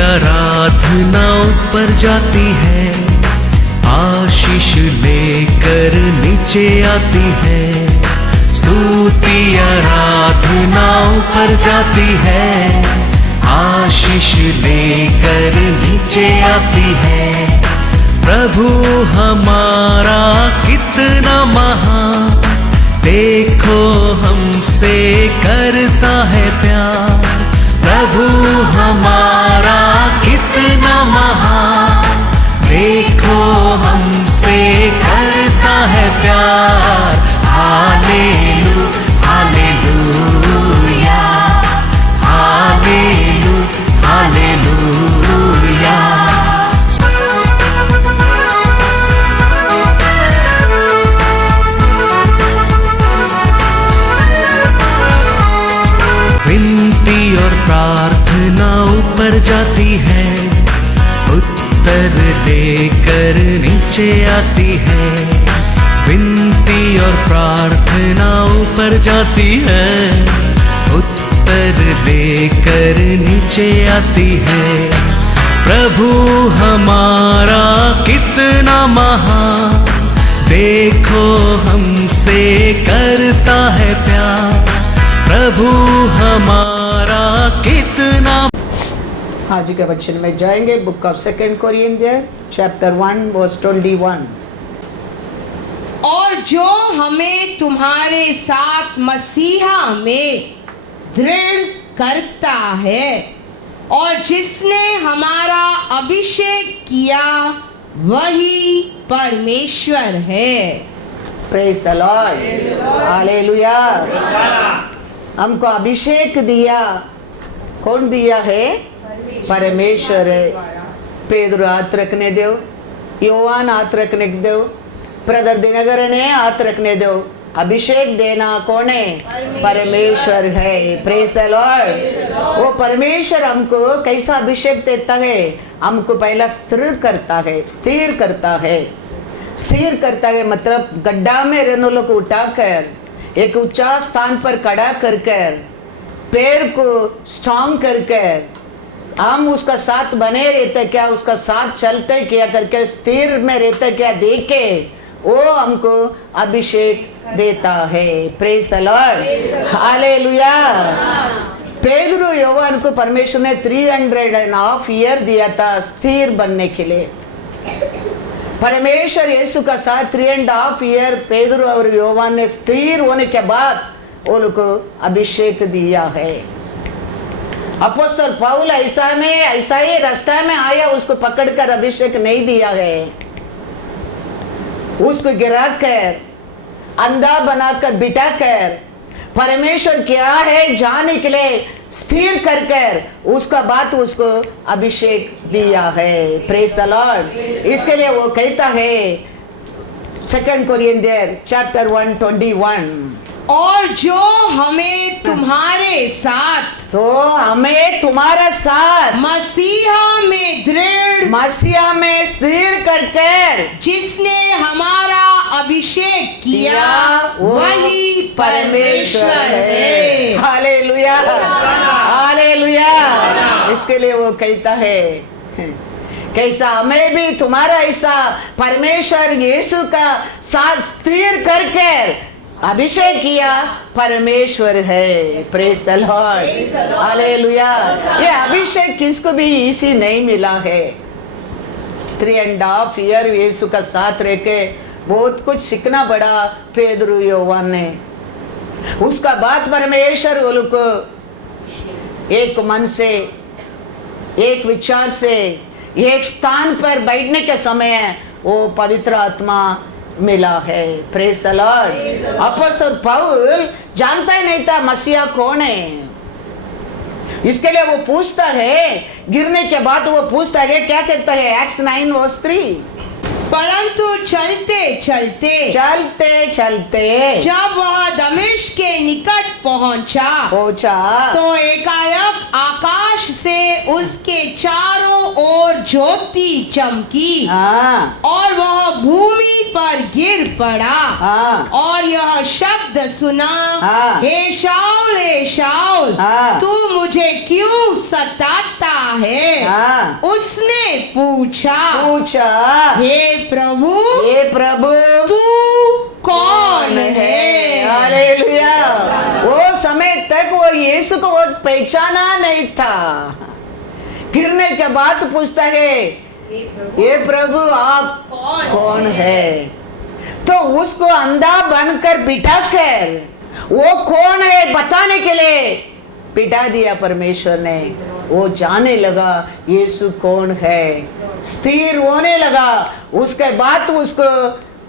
आराधना ऊपर जाती है, आशीष लेकर नीचे आती है। स्तुति आराधना ऊपर जाती है, आशीष लेकर नीचे आती है। प्रभु हमारा कितना महान, देखो हमसे करता है प्यार। प्रभु हमारा कितना महान, देखो हमसे करता है प्यार। हालेलू हालेलूया, हालेलू हालेलूया। विनती और प्रार्थना ऊपर जाती है, उत्तर लेकर नीचे आती है। विनती और प्रार्थना ऊपर जाती है, उत्तर लेकर नीचे आती है। प्रभु हमारा कितना महान, देखो हमसे करता है प्यार। प्रभु हमारा कितना। आज के वचन में जाएंगे बुक ऑफ 2 कोरिन्थियंस चैप्टर 1 वर्स 21। और जो हमें तुम्हारे साथ मसीहा में दृढ़ करता है और जिसने हमारा अभिषेक किया वही परमेश्वर है। Praise the Lord, hallelujah. हमको अभिषेक दिया, कौन दिया है? परमेश्वर है। पेदरू हाथ रखने दो, योवान हाथ रखने दो, ब्रदर दिनकर ने हाथ रखने दो। अभिषेक देना कौन है? परमेश्वर है। Praise the Lord. वो परमेश्वर हमको कैसा अभिषेक देता है? हमको पहला स्थिर करता है, स्थिर करता है। स्थिर करता है मतलब गड्ढा में रहने लोग उठाकर एक ऊंचा स्थान पर खड़ा कर पैर को स्ट्रॉन्ग कर हम उसका साथ बने रहते क्या, उसका साथ चलते क्या करके स्थिर में रहते क्या देखे वो हमको अभिषेक देता है। Praise the Lord, hallelujah. पेदरू योवान को परमेश्वर ने 3.5 ईयर दिया था स्थिर बनने के लिए। परमेश्वर यीशु का साथ 3.5 ईयर पेदरू और योवान ने स्थिर होने के बाद उनको अभिषेक दिया है। अपोस्तल पौल ऐसा ही रास्ता में आया, उसको पकड़कर अभिषेक नहीं दिया है। उसको गिराकर अंधा बनाकर बिठाकर परमेश्वर क्या है जाने के लिए स्थिर कर उसका बात उसको अभिषेक दिया है। Praise the Lord. इसके लिए वो कहता है 2 कोरिन्थियंस चैप्टर 1:21, और जो हमें तुम्हारे साथ, तो हमें तुम्हारा साथ मसीहा में दृढ़, मसीहा में स्थिर कर जिसने हमारा अभिषेक किया वही परमेश्वर है। Hallelujah, hallelujah. इसके लिए वो कहता है कैसा हमें भी तुम्हारा ऐसा परमेश्वर यीशु का साथ स्थिर करके अभिषेक किया परमेश्वर है। Praise the Lord, hallelujah. ये अभिषेक किसको भी इसी नहीं मिला है। 3.5 ईयर यीशु का साथ रह के बहुत कुछ सीखना पड़ा पेदरू योवान ने। उसका बाद परमेश्वर वो लोग को एक मन से, एक विचार से, एक स्थान पर बैठने के समय वो पवित्र आत्मा मिला है। Praise the Lord. Apostle Paul जानता ही नहीं था मसीहा कौन है। इसके लिए वो पूछता है, गिरने के बाद वो पूछता है, क्या कहता है एक्ट्स 9:3, परंतु चलते चलते जब वह दमिश्क के निकट पहुंचा तो एकाएक आकाश से उसके चारों ओर ज्योति चमकी और वह भूमि पर गिर पड़ा और यह शब्द सुना, हे शाऊल तू मुझे क्यों सताता है, हाँ। उसने पूछा, हे प्रभु प्रभु तू कौन है? हालेलुया। वो समय तक वो यीशु को वो पहचाना नहीं था। गिरने के बाद पूछता है, ये प्रभु आप कौन है? तो उसको अंधा बनकर बिठाकर वो कौन है बताने के लिए बिठा दिया परमेश्वर ने। वो जाने लगा यीशु कौन है, स्थिर होने लगा। उसके बाद उसको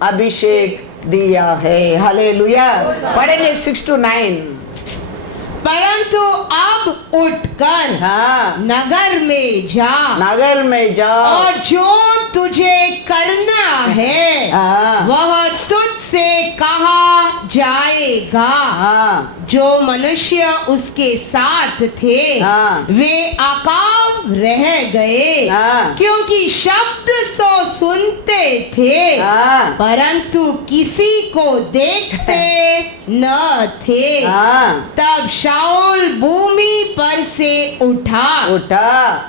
अभिषेक दिया है। हालेलुया। पढ़ेंगे 6 to 9। परंतु अब उठकर हाँ, नगर में जा और जो तुझे करना है हाँ, वह तुझसे कहा जाएगा। हाँ, जो मनुष्य उसके साथ थे हाँ, वे अकाव रह गए, हाँ, क्योंकि शब्द तो सुनते थे, हाँ, परंतु किसी को देखते न थे। हाँ, तब शाऊल भूमि पर से उठा,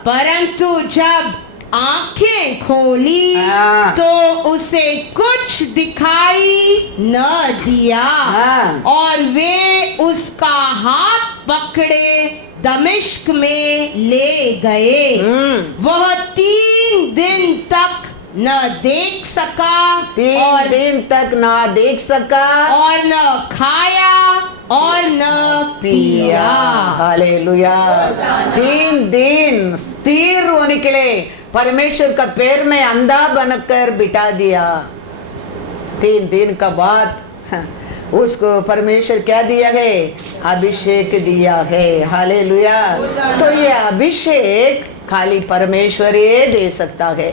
परंतु जब आंखें खोली हाँ, तो उसे कुछ दिखाई न दिया, हाँ, और वे उसका हाथ पकड़े दमिश्क में ले गए। वह 3 दिन तक न देख सका, 3 दिन तक ना देख सका और न खाया और न पिया। हालेलुया। 3 दिन स्थिर होने के लिए परमेश्वर का पैर में अंधा बनकर बिठा दिया। 3 दिन का बाद उसको परमेश्वर क्या दिया है? अभिषेक दिया है। हालेलुया। तो ये अभिषेक खाली परमेश्वर ही दे सकता है,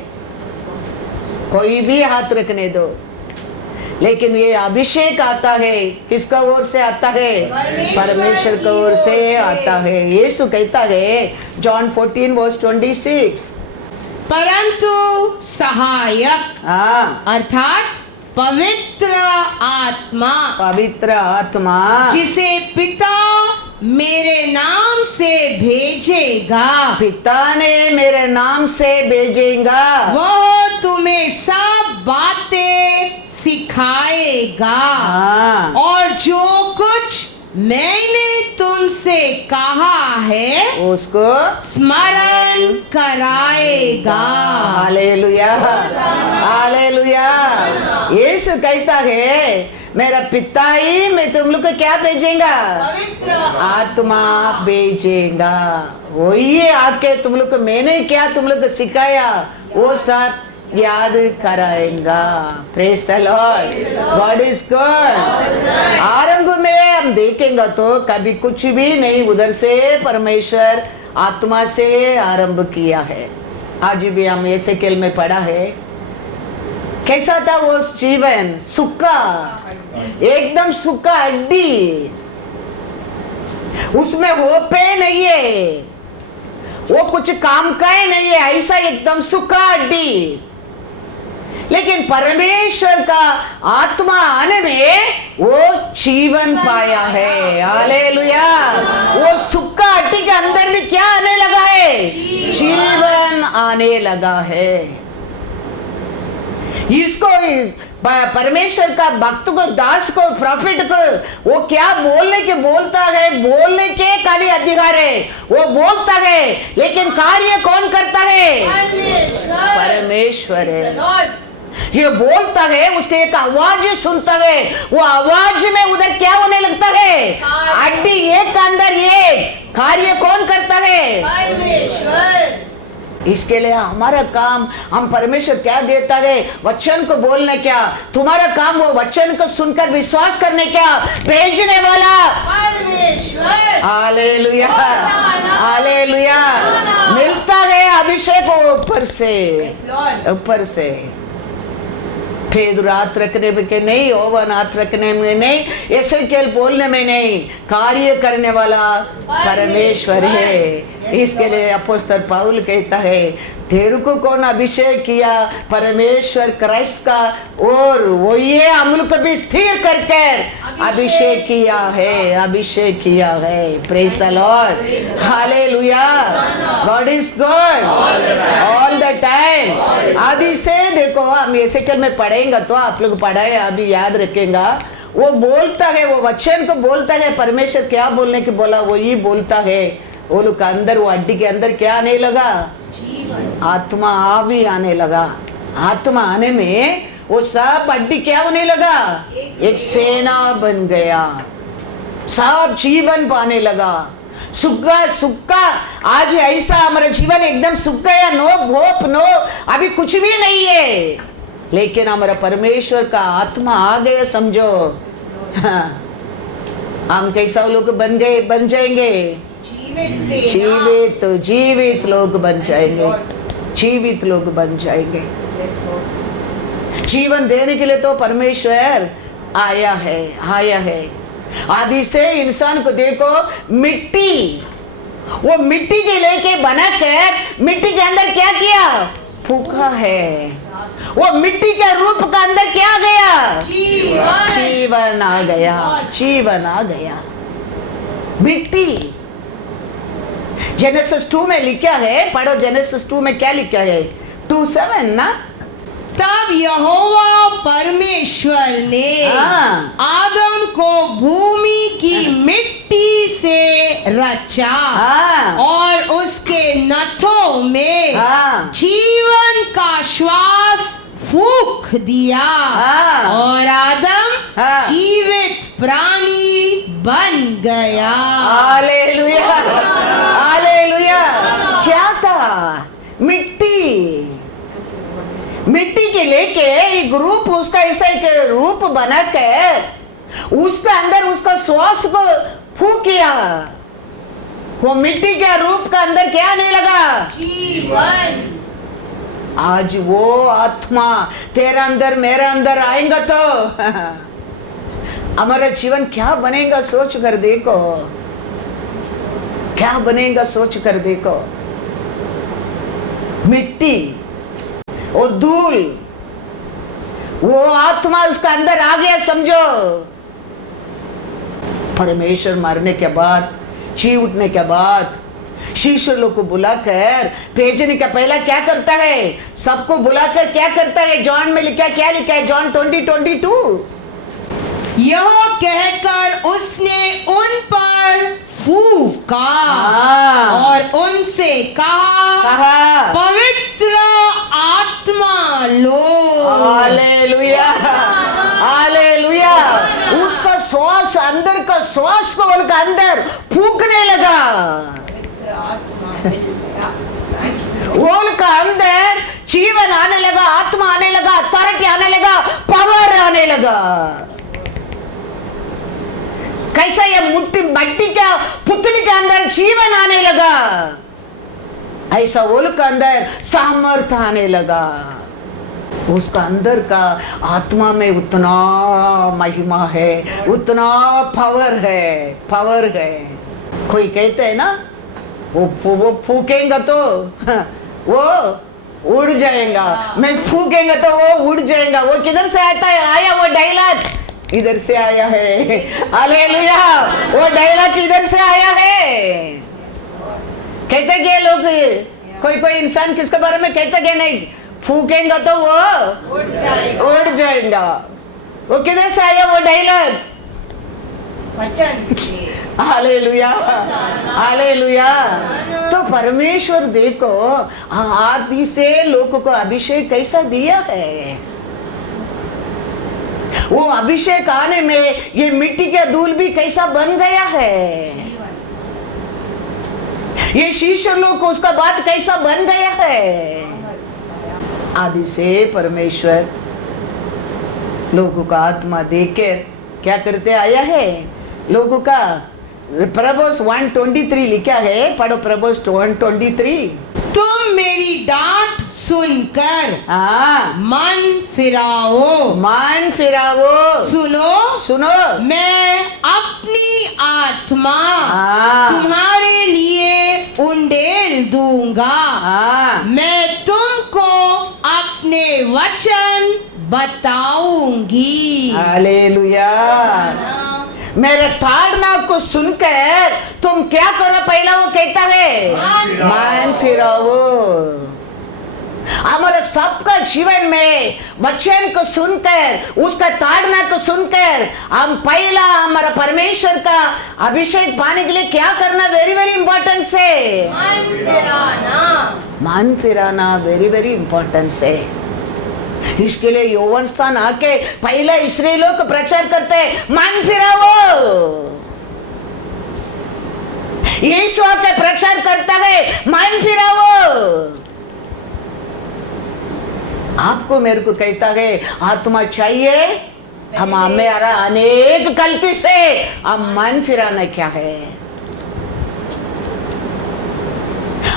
कोई भी हाथ रखने दो। लेकिन ये अभिषेक आता है किसका ओर से आता है? परमेश्वर की ओर से आता है। यीशु कहता है जॉन 14:26, परंतु सहायक अर्थात पवित्र आत्मा जिसे पिता मेरे नाम से भेजेगा, पिता ने मेरे नाम से भेजेगा, वह तुम्हें सब बातें सिखाएगा और जो कुछ मैंने तुमसे कहा है उसको स्मरण कराएगा। Hallelujah, hallelujah. यीशु कहता है मेरा पिता ही मैं तुम लोग को क्या भेजेगा? आत्मा भेजेगा। वही आके तुम लोग को मैंने क्या तुम लोग को सिखाया वो सब याद कराएगा। Praise the Lord, God is good. आरंभ में हम देखेंगे तो कभी कुछ भी नहीं, उधर से परमेश्वर आत्मा से आरंभ किया है। आज भी हम एसेकेल में पढ़ा है कैसा था वो जीवन, सूखा, एकदम सूखा हड्डी, उसमें होपे नहीं है, वो कुछ काम का ही नहीं है, ऐसा एकदम सूखा हड्डी। लेकिन परमेश्वर का आत्मा आने में वो जीवन पाया है। हालेलुया। वो सूखा हड्डी के अंदर भी क्या आने लगा है? जीवन आने लगा है। इसको परमेश्वर का भक्त को, दास को, प्रॉफिट को वो क्या बोलने के बोलता है, बोलने के खाली अधिकार है, वो बोलता है, लेकिन कार्य कौन करता है? परमेश्वर है। ये बोलता है, उसके एक आवाज सुनता है, वो आवाज में उधर क्या होने लगता है? हड्डी एक अंदर एक कार्य कौन करता है? परमेश्वर। इसके लिए हमारा काम, हम परमेश्वर क्या देता है? वचन को बोलने क्या, तुम्हारा काम वो वचन को सुनकर विश्वास करने क्या, भेजने वाला परमेश्वर। Hallelujah, hallelujah. मिलता है अभिषेक ऊपर से, ऊपर से। फेद हाथ रखने में के नहीं, ओवन हाथ रखने में नहीं, एसेकेल बोलने में नहीं, कार्य करने वाला परमेश्वर है। इसके लिए अपोस्तल पौल कहता है तेरे को कौन अभिषेक किया? परमेश्वर क्राइस्ट का, और वो ये अमल को भी स्थिर करके अभिषेक किया है, अभिषेक किया है। Praise the Lord, hallelujah. God is good all the time. आदि से देखो, हम एसेकिएल में पढ़ेंगे तो आप लोग पढ़ाए अभी याद रखेगा। वो बोलता है, वो वचन को बोलता है, परमेश्वर क्या बोलने की बोला वो ही बोलता है। वो लोग अंदर, वो हड्डी के अंदर क्या आने लगा? आत्मा, आवी आने लगा। आत्मा आने में वो सब हड्डी क्या होने लगा? एक सेना बन गया, सब जीवन पाने लगा। सुक्का आज ऐसा हमारा जीवन एकदम सूख गया, नो होप, नो अभी कुछ भी नहीं है, लेकिन हमारा परमेश्वर का आत्मा आ गया समझो। हम कैसा लोग बन गए, बन जाएंगे? जीवित लोग बन जाएंगे, जीवित लोग बन जाएंगे। जीवन देने के लिए तो परमेश्वर आया है। आदि से इंसान को देखो, मिट्टी, वो मिट्टी के लेके बनाकर मिट्टी के अंदर क्या किया? फूका है। वो मिट्टी के रूप का अंदर क्या गया? जीवन आ गया, जीवन आ गया। मिट्टी जेनेसिस 2 में लिखा है, पढ़ो जेनेसिस 2 में क्या लिखा है? 2:7 ना। तब यहोवा परमेश्वर ने आदम को भूमि की मिट्टी से रचा और उसके नथों में जीवन का श्वास फूंक दिया और आदम जीवित प्राणी बन गया। Hallelujah, hallelujah. क्या था? मिट्टी के लेके एक रूप, उसका ऐसा एक रूप बनाकर उसके अंदर उसका श्वास को फूंक किया। वो मिट्टी के रूप का अंदर क्या आने लगा? जीवन। आज वो आत्मा तेरा अंदर मेरा अंदर आएगा तो हमारा जीवन क्या बनेगा सोच कर देखो, क्या बनेगा सोच कर देखो। मिट्टी, वो धूल, वो आत्मा उसका अंदर आ गया समझो। परमेश्वर मरने के बाद, जी उठने के बाद शिष्य लोग को बुलाकर भेजने का पहला क्या करता है? सबको बुलाकर क्या करता है? जॉन में लिखा, क्या लिखा है? जॉन 20:22। यह कहकर उसने उन पर फूंका और उनसे कहा पवित्र आत्मा लो। Hallelujah, hallelujah. उसका श्वास, अंदर का श्वास को उनका अंदर फूंकने लगा। उनका अंदर जीवन आने लगा, आत्मा आने लगा, अथॉरिटी आने लगा, पावर आने लगा। कैसा? ये मट्टी का पुतली के अंदर जीवन आने लगा, ऐसा उनका अंदर सामर्थ्य आने लगा। उसका अंदर का आत्मा में उतना महिमा है, उतना पावर है। कोई कहते हैं ना, वो फूकेंगा तो वो उड़ जाएगा, मैं फूकेंगा तो वो उड़ जाएगा। वो किधर से आता है? आया वो डायलॉग इधर से आया है। हालेलुया, वो डायलॉग इधर से आया है। कहते गए लोग, कोई इंसान किसके बारे में कहते गए नहीं, फूकेंगा तो वो उड़ जाएगा। वो किधर से आया वो डायलॉग? Hallelujah, hallelujah. तो परमेश्वर देखो आदि से लोगों को अभिषेक कैसा दिया है। वो अभिषेक आने में ये मिट्टी का धूल भी कैसा बन गया है। ये शिष्य लोग को उसका बात कैसा बन गया है। आदि से परमेश्वर लोगों का आत्मा देकर क्या करते आया है लोगों का। प्रभुस 1:23 लिखा है, पढ़ो प्रभुस 1:23। तुम मेरी डांट सुनकर मन फिराओ, सुनो मैं अपनी आत्मा तुम्हारे लिए उंडेल दूंगा। मैं तुमको अपने वचन बताऊंगी। हालेलुया। मेरे ताड़ना को सुनकर तुम क्या करो? पहला वो कहता है मन फिराओ। हमारे सबका जीवन में वचन को सुनकर, उसका ताड़ना को सुनकर, हम पहला हमारा परमेश्वर का अभिषेक पाने के लिए क्या करना वेरी वेरी इंपॉर्टेंट है। मन फिराना वेरी वेरी इंपॉर्टेंट है। इसके लिए यौवन स्थान आके पहला इस्राएलियों को प्रचार करते हैं, मन फिराओ। यीशु आके प्रचार करता है, मन फिराओ। आपको मेरे को कहता है आत्मा चाहिए, हम हमें आ रहा अनेक गलती से हम मन फिराना क्या है।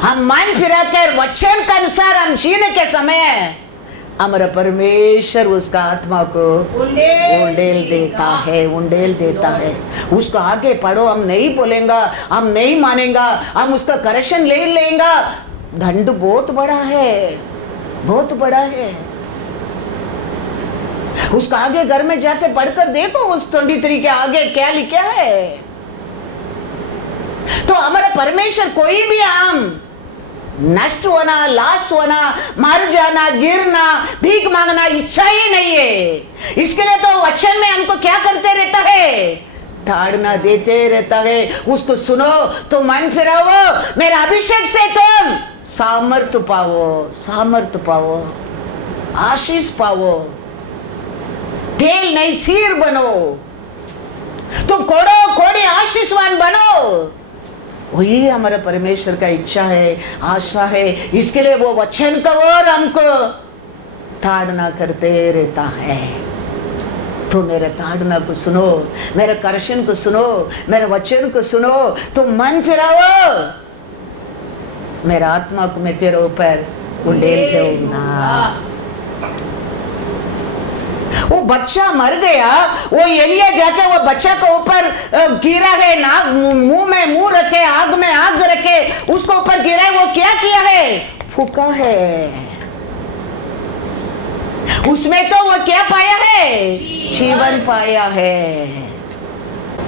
हम मन फिरा कर वचन के अनुसार हम जीने के समय हमारा परमेश्वर उसका आत्मा को उंडेल देता है, उंडेल देता है। उसको आगे पढ़ो, हम नहीं बोलेंगा, हम नहीं मानेंगा, हम उसका करेक्शन ले लेंगे। दंड बहुत बड़ा है, बहुत बड़ा है। उसका आगे घर में जाके पढ़कर देखो, उस 23 के आगे क्या लिखा है। तो हमारा परमेश्वर कोई भी हम नष्ट होना, लाश होना, मर जाना, गिरना, भीख मांगना इच्छा ही नहीं है। इसके लिए तो वचन में हमको क्या करते रहता है, ताड़ना देते रहता है। उसको सुनो तो मन फिराओ, मेरा अभिषेक से तुम सामर्थ पाओ, सामर्थ पाओ, आशीष पाओ, तेल नहीं सिर बनो, तुम कोड़ो कोड़ी आशीषवान बनो। वही हमारा परमेश्वर का इच्छा है, आशा है। इसके लिए वो वचन का और हमको ताड़ना करते रहता है। तो मेरे ताड़ना को सुनो, मेरे करेक्शन को सुनो, मेरे वचन को सुनो, तुम मन फिराओ, मेरा आत्मा को मैं तेरे ऊपर उंडेल दूंगा। वो बच्चा मर गया, वो एलिया जाके वो बच्चा को ऊपर गिरा है, नाक मुंह में मुंह रखे, आग में आग रखे, उसको ऊपर गिरा है। वो क्या किया है, फूका है। उसमें तो वो क्या पाया है, जीवन पाया है।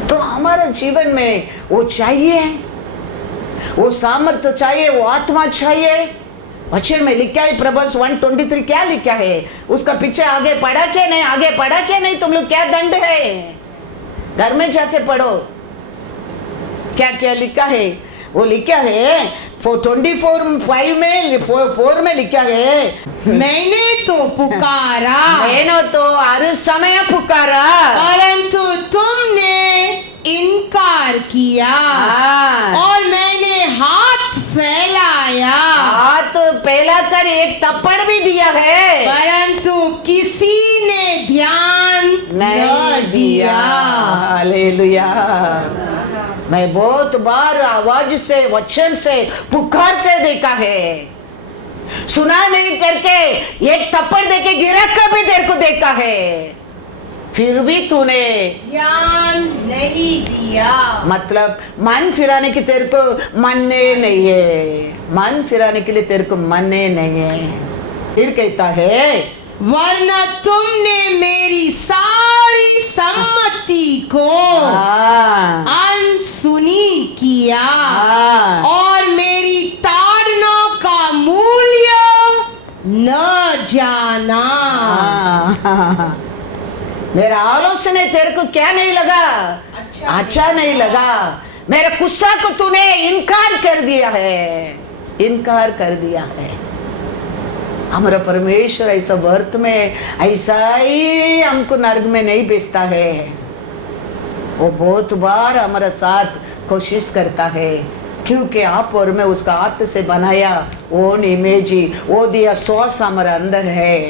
तो हमारा जीवन में वो चाहिए, वो सामर्थ्य चाहिए, वो आत्मा चाहिए। वचन में लिखा है प्रभुस 1:23 क्या लिखा है, उसका पीछे आगे पढ़ा क्या नहीं, आगे पढ़ा क्या नहीं, तुम लोग क्या दंड है, घर में जाके पढ़ो क्या क्या लिखा है। वो लिखा है 24:5 में 4 में लिखा है, मैंने तो पुकारा, मैंने तो हर समय पुकारा, परंतु तुमने इनकार किया, और मैंने हाथ फैलाया, हाथ फैलाकर एक थप्पड़ भी दिया है, परंतु किसी ने ध्यान न दिया। हालेलुया। मैं बहुत बार आवाज से, वचन से पुकार कर देखा है, सुना नहीं करके एक थप्पड़ देके गिरा कर भी तेरे को देखा है, फिर भी तूने ध्यान नहीं दिया। मतलब मन फिराने की तेरे को मन्ने नहीं है, मन फिराने के लिए तेरे को मन्ने नहीं है। फिर कहता है वरना तुमने मेरी सारी सम्मति को अनसुनी किया, और मेरी ताड़ना का मूल्य न जाना। मेरा आलोचना तेरे को क्या नहीं लगा, अच्छा नहीं लगा। मेरे गुस्सा को तूने इनकार कर दिया है, इनकार कर दिया है। हमारा परमेश्वर ऐसा वर्त में ऐसा ही हमको नर्क में नहीं भेजता है। वो बहुत बार हमारा साथ कोशिश करता है, क्योंकि आप और मैं उसका हाथ से बनाया ओन इमेज, वो दिया सॉस हमारा अंदर है।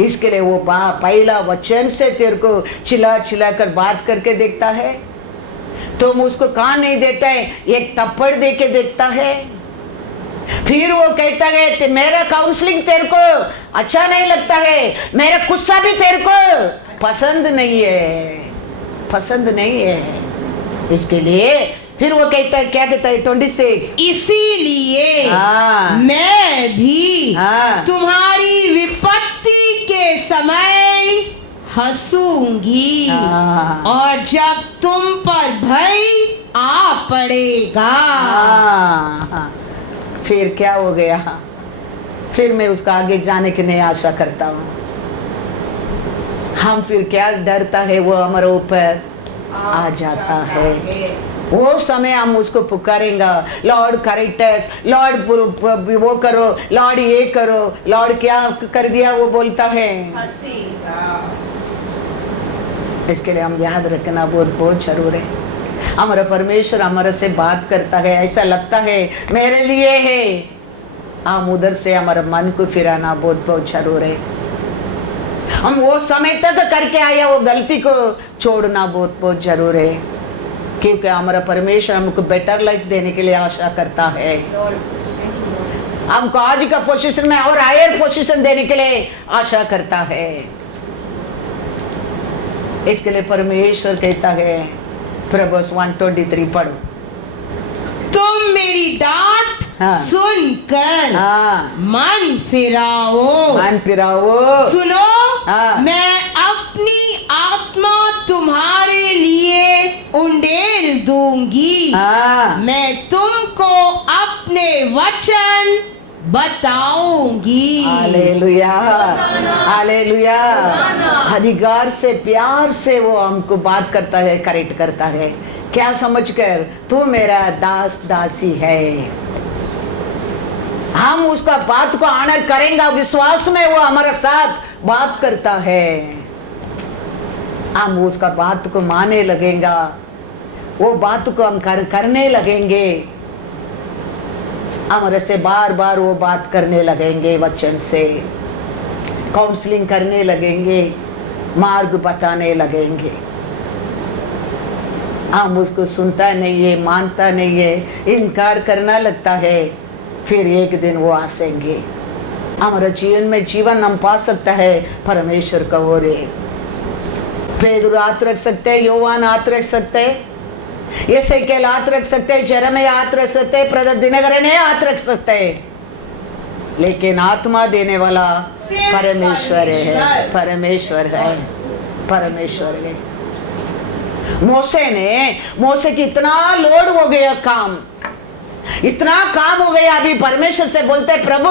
इसके लिए वो पहला वचन से तेरे को चिल्ला चिल्ला कर बात करके देखता है, तुम उसको कान नहीं देता है, एक थप्पड़ दे के देखता है। फिर वो कहता है मेरा काउंसलिंग तेरे को अच्छा नहीं लगता है, मेरा गुस्सा भी तेरे को पसंद नहीं है, पसंद नहीं है। इसके लिए फिर वो कहता है, क्या कहता है 26, इसीलिए मैं भी तुम्हारी विपत्ति के समय हंसूंगी हाँ। और जब तुम पर भय आ पड़ेगा, हाँ, फिर क्या हो गया? फिर मैं उसका आगे जाने की नहीं आशा करता हूँ। हम फिर क्या डरता है, वो हमारे ऊपर आ जाता है। वो समय हम उसको पुकारेंगे, लॉर्ड करेक्टर्स, लॉर्ड वो करो, लॉर्ड ये करो, लॉर्ड क्या कर दिया, वो बोलता है। इसके लिए हम याद रखना बहुत जरूर है। हमारा परमेश्वर हमारे से बात करता है, ऐसा लगता है मेरे लिए है, हम उधर से हमारे मन को फिराना बहुत जरूर है। हम वो समय तक करके आया वो गलती को छोड़ना बहुत जरूर है, क्योंकि हमारा परमेश्वर हमको बेटर लाइफ देने के लिए आशा करता है। हमको आज का पोजीशन में और हायर पोजीशन देने के लिए आशा करता है। इसके लिए परमेश्वर कहता है, प्रभुस 123 पढ़ो। तुम मेरी डांट हाँ। सुनकर हाँ। मन फिराओ, सुनो, हाँ। मैं अपनी आत्मा तुम्हारे लिए उंडेल दूंगी, हाँ। मैं तुमको अपने वचन बताऊंगी। Hallelujah, hallelujah. अधिकार से प्यार से वो हमको बात करता है, करेक्ट करता है। क्या समझकर? तू मेरा दास दासी है। हम उसका बात को ऑनर करेंगे, विश्वास में वो हमारे साथ बात करता है। हम उसका बात को माने लगेगा, वो बात को हम करने लगेंगे। हमारे से बार बार वो बात करने लगेंगे, वचन से काउंसलिंग करने लगेंगे, मार्ग बताने लगेंगे। हम उसको सुनता नहीं है, मानता नहीं है, इनकार करना लगता है। फिर एक दिन वो आसेंगे, हमारा जीवन में जीवन हम पा सकता है परमेश्वर का ओर है। पेदुरु हाथ रख सकते हैं, योवान हाथ रख सकते हैं, यसेकेल हाथ रख सकते हैं, जेरेमिया हाथ रख सकते हैं, ब्रदर दिनकरन हाथ रख सकते हैं, लेकिन आत्मा देने वाला परमेश्वर है, परमेश्वर है, परमेश्वर है। मोसे की इतना लोड हो गया, काम इतना काम हो गया, अभी परमेश्वर से बोलते प्रभु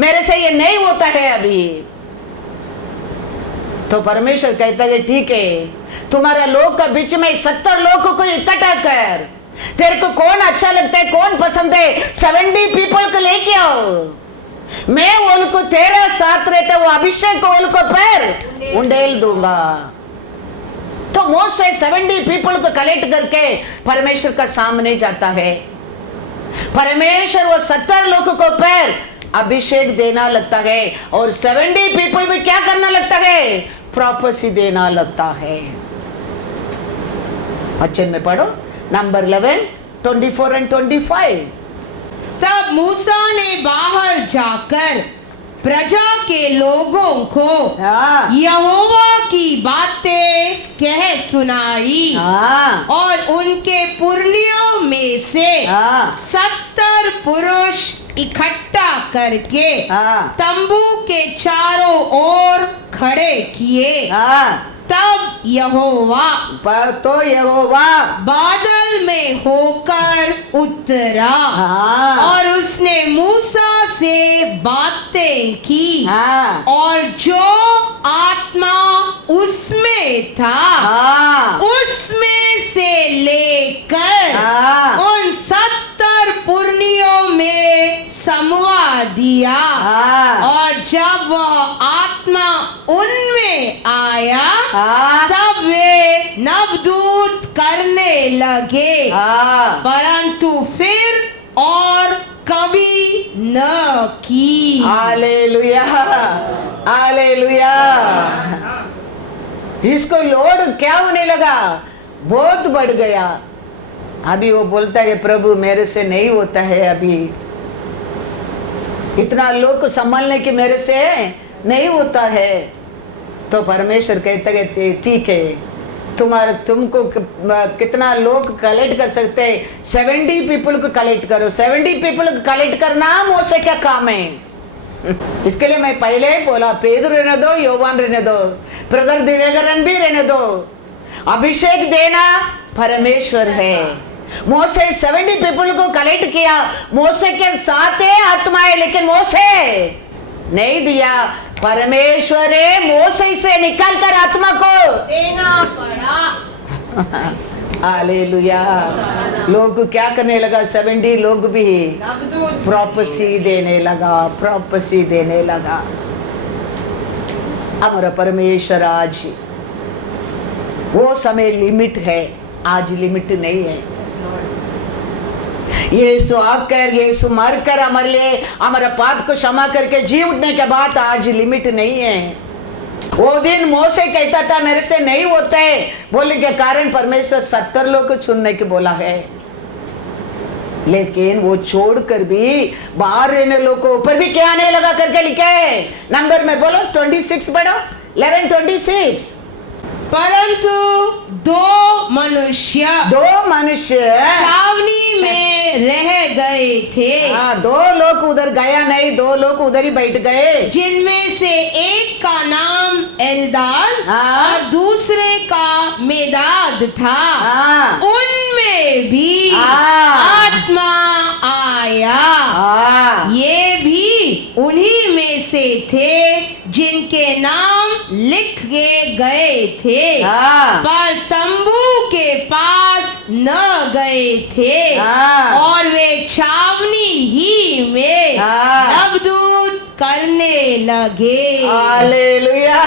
मेरे से ये नहीं होता है अभी। तो परमेश्वर कहता है ठीक है, तुम्हारे लोग के बीच में 70 लोगों को इकट्ठा कर, तेरे को कौन अच्छा लगता है, कौन पसंद है, 70 पीपल को लेके आओ, मैं उनको तेरा साथ रहते वो अभिषेक को उनको पैर उंडेल दूंगा। तो मोसे 70 पीपल को कलेक्ट करके परमेश्वर का सामने जाता है। परमेश्वर वो 70 लोगों को पैर अभिषेक देना लगता है, और 70 पीपल भी क्या करना लगता है, प्रोफेसी देना लगता है। वचन में पढ़ो, नंबर 11, 24 और 25। तब मूसा ने बाहर जाकर प्रजा के लोगों को यहोवा की बातें कह सुनाई, और उनके पुरनियों में से 70 पुरुष इकट्ठा करके तंबू के चारों ओर खड़े किए। तब यहोवा बादल में होकर उतरा, और उसने मूसा से बातें की, और जो आत्मा उसमें था उसमें से लेकर उन 70 पुरनियों में समवा दिया, और जब वह आत्मा उनमें आया तब वे नवदूत करने लगे, परंतु फिर और कभी न की। Hallelujah, hallelujah. इसको लोड क्या होने लगा, बहुत बढ़ गया। अभी वो बोलता है प्रभु मेरे से नहीं होता है, अभी इतना लोग को संभालने की मेरे से नहीं होता है। तो परमेश्वर कहता है ठीक है, तुमको कितना लोग कलेक्ट कर सकते हैं, 70 पीपल को कलेक्ट करो। 70 पीपल को कलेक्ट करना मोसे क्या काम है, इसके लिए मैं पहले ही बोला, पेदर रहने दो, योवान रहने दो, ब्रदर दिवेगरन भी रहने दो। अभिषेक देना परमेश्वर है। मोसे 70 पीपल को कलेक्ट किया, मोसे के साथ आत्मा है, लेकिन मोसे नहीं दिया। परमेश्वर है, मोसे से निकाल कर आत्मा को देना पड़ा। हालेलुया। लोग क्या करने लगा, 70 लोग भी नबदूत प्रोपेसी देने लगा, प्रोपेसी देने लगा। हमारा परमेश्वर आज, वो समय लिमिट है, आज लिमिट नहीं है। यीशु आकर, यीशु मरकर हमारे लिए हमारा पाप को क्षमा करके जी उठने के बाद आज लिमिट नहीं है। वो दिन मोसे कहता था मेरे से नहीं होता है, बोलने के कारण परमेश्वर 70 लोग को चुनने की बोला है, लेकिन वो छोड़कर भी बाहर रहने लोगों को ऊपर भी क्या आने लगा करके लिखा है। नंबर में बोलो 26 पढ़ो, 11:26। परंतु दो मनुष्य छावनी में रह गए थे। हाँ, 2 लोग उधर गया नहीं, 2 लोग उधर ही बैठ गए, जिनमें से एक का नाम एल्दाद और दूसरे का मेदाद था। उनमें भी आत्मा आया। ये भी उन्हीं में से थे जिनके नाम लिखे गए थे, पर तंबू के पास न गए थे, और वे छावनी ही में नबदूत करने लगे। Hallelujah,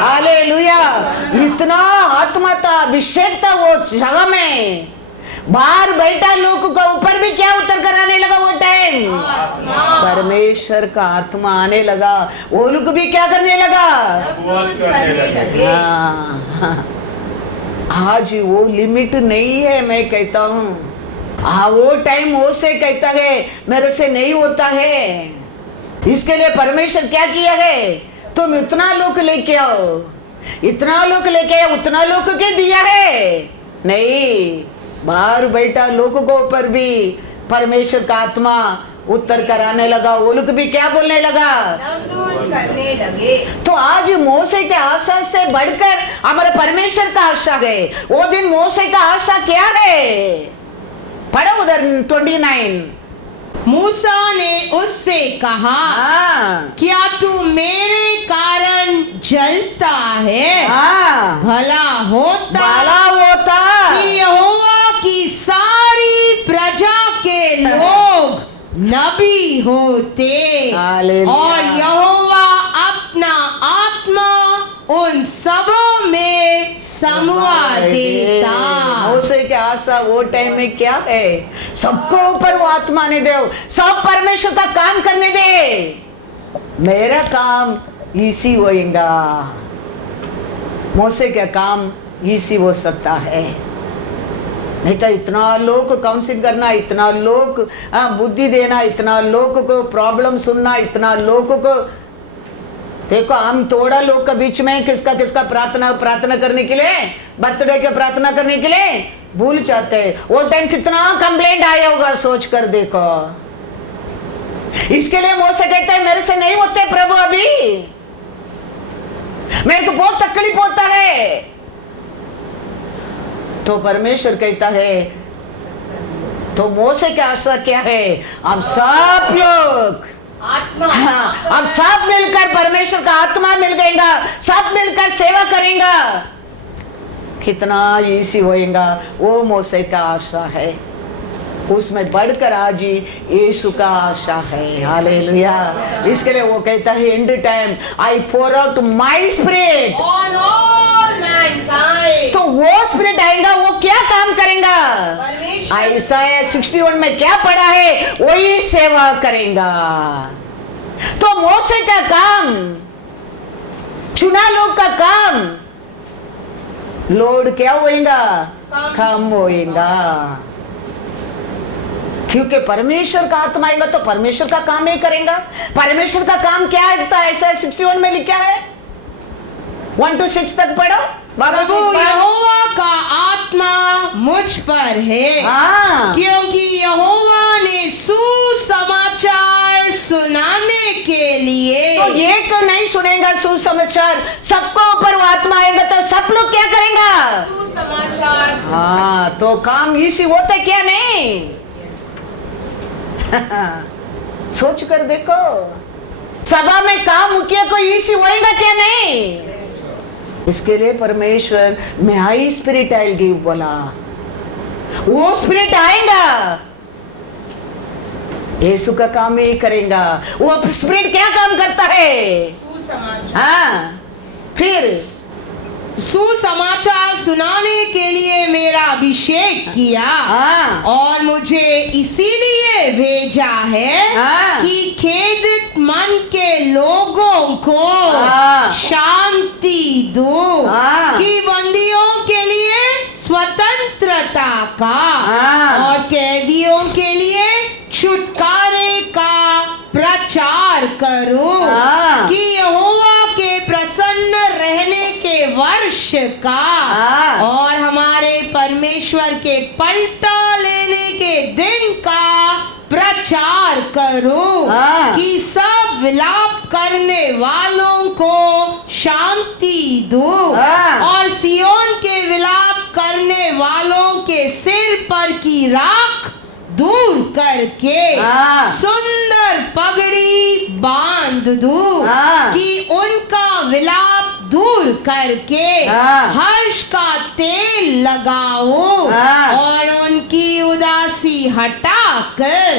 hallelujah. इतना आत्मा था, अभिषेक था वो जगह में। बाहर बैठा लोग का ऊपर भी क्या उतर कर आने लगा वो टाइम, परमेश्वर का आत्मा आने लगा। वो लोग भी क्या करने लगा, आज वो लिमिट नहीं है। मैं कहता हूँ वो टाइम वो से कहता है मेरे से नहीं होता है। इसके लिए परमेश्वर क्या किया है, तुम इतना लोग लेके आओ, इतना लोग लेके आओ, उतना लोग के दिया है नहीं। बाहर बैठा लोगों को ऊपर भी परमेश्वर का आत्मा उत्तर कराने लगा। वो लोग भी क्या बोलने लगा, नबदूत करने लगे। तो आज मोसे के आशा से बढ़कर हमारे परमेश्वर का आशा है। वो दिन मोसे का आशा क्या है, पढ़ो उधर 29। मूसा ने उससे कहा, क्या तू मेरे कारण जलता है? भला होता कि यहोवा की सारी प्रजा के लोग नबी होते और यहोवा अपना आत्मा उन सबों में समवा देता। मोसे की आशा वो टाइम में क्या है, सबको ऊपर वो आत्मा ने दे, सब परमेश्वर का काम करने दे, मेरा काम इसी होएगा। मोसे का काम इसी हो सकता है, नहीं तो इतना लोग काउंसिल करना, इतना लोग बुद्धि देना, इतना लोग को प्रॉब्लम सुनना, इतना लोग को देखो। हम थोड़ा लोग के बीच में किसका किसका प्रार्थना करने के लिए, बर्थडे के प्रार्थना करने के लिए भूल जाते हैं। वो टाइम कितना कंप्लेंट आया होगा, सोच कर देखो। इसके लिए मोसे कहता है मेरे से नहीं होते प्रभु, अभी मेरे को बहुत तकलीफ होता है। तो परमेश्वर कहता है, तो मोसे की आशा क्या है, अब सब लोग अब सब मिलकर परमेश्वर का आत्मा मिल गएगा, सब मिलकर सेवा करेंगे, कितना इजी होएगा। वो मोसे का आशा है, उसमें बढ़कर आज यीशु का आशा है। हालेलुया। इसके लिए वो कहता है end time I pour out my spirit on all mankind. तो वो स्पिरिट आएगा, वो क्या काम करेगा, ऐसा 61 में क्या पढ़ा है, वही सेवा करेगा। तो मोसे का काम, चुना लोग का काम, लोड क्या होएगा, कम होएगा, क्योंकि परमेश्वर का आत्मा आएगा तो परमेश्वर का काम ही करेगा। परमेश्वर का काम क्या है, ऐसा 61 में लिखा है, 1 to 6 तक पढ़ो। प्रभु यहोवा का आत्मा मुझ पर है, क्योंकि यहोवा ने सुसमाचार सुनाने के एक नहीं सुनेगा सुसमाचार, सबको ऊपर वो आत्मा आएगा तो सब लोग क्या करेंगे? सुसमाचार। हाँ, तो काम इसी होता क्या नहीं? सोच कर देखो, सभा में काम मुखिया को इसी होएगा क्या नहीं? इसके लिए परमेश्वर में आई स्पिरिट आई गिव बोला, वो स्पिरिट आएगा, यीशु का काम ही करेगा। वो स्पिरिट क्या काम करता है? हाँ, फिर सुसमाचार सुनाने के लिए मेरा अभिषेक किया और मुझे इसीलिए भेजा है कि खेदित मन के लोगों को शांति दूं, कि बंदियों के लिए स्वतंत्रता का और कैदियों के लिए छुटकारे का प्रचार करूं, कि यहोवा के प्रसन्न रहने के वर्ष का और हमारे परमेश्वर के पलटा लेने के दिन का प्रचार करूं, कि सब विलाप करने वालों को शांति दूं और सियोन के विलाप करने वालों के सिर पर की राख दूर करके सुंदर पगड़ी बांध दूं, कि उनका विलाप दूर करके हर्ष का तेल लगाऊं और उनकी उदासी हटाकर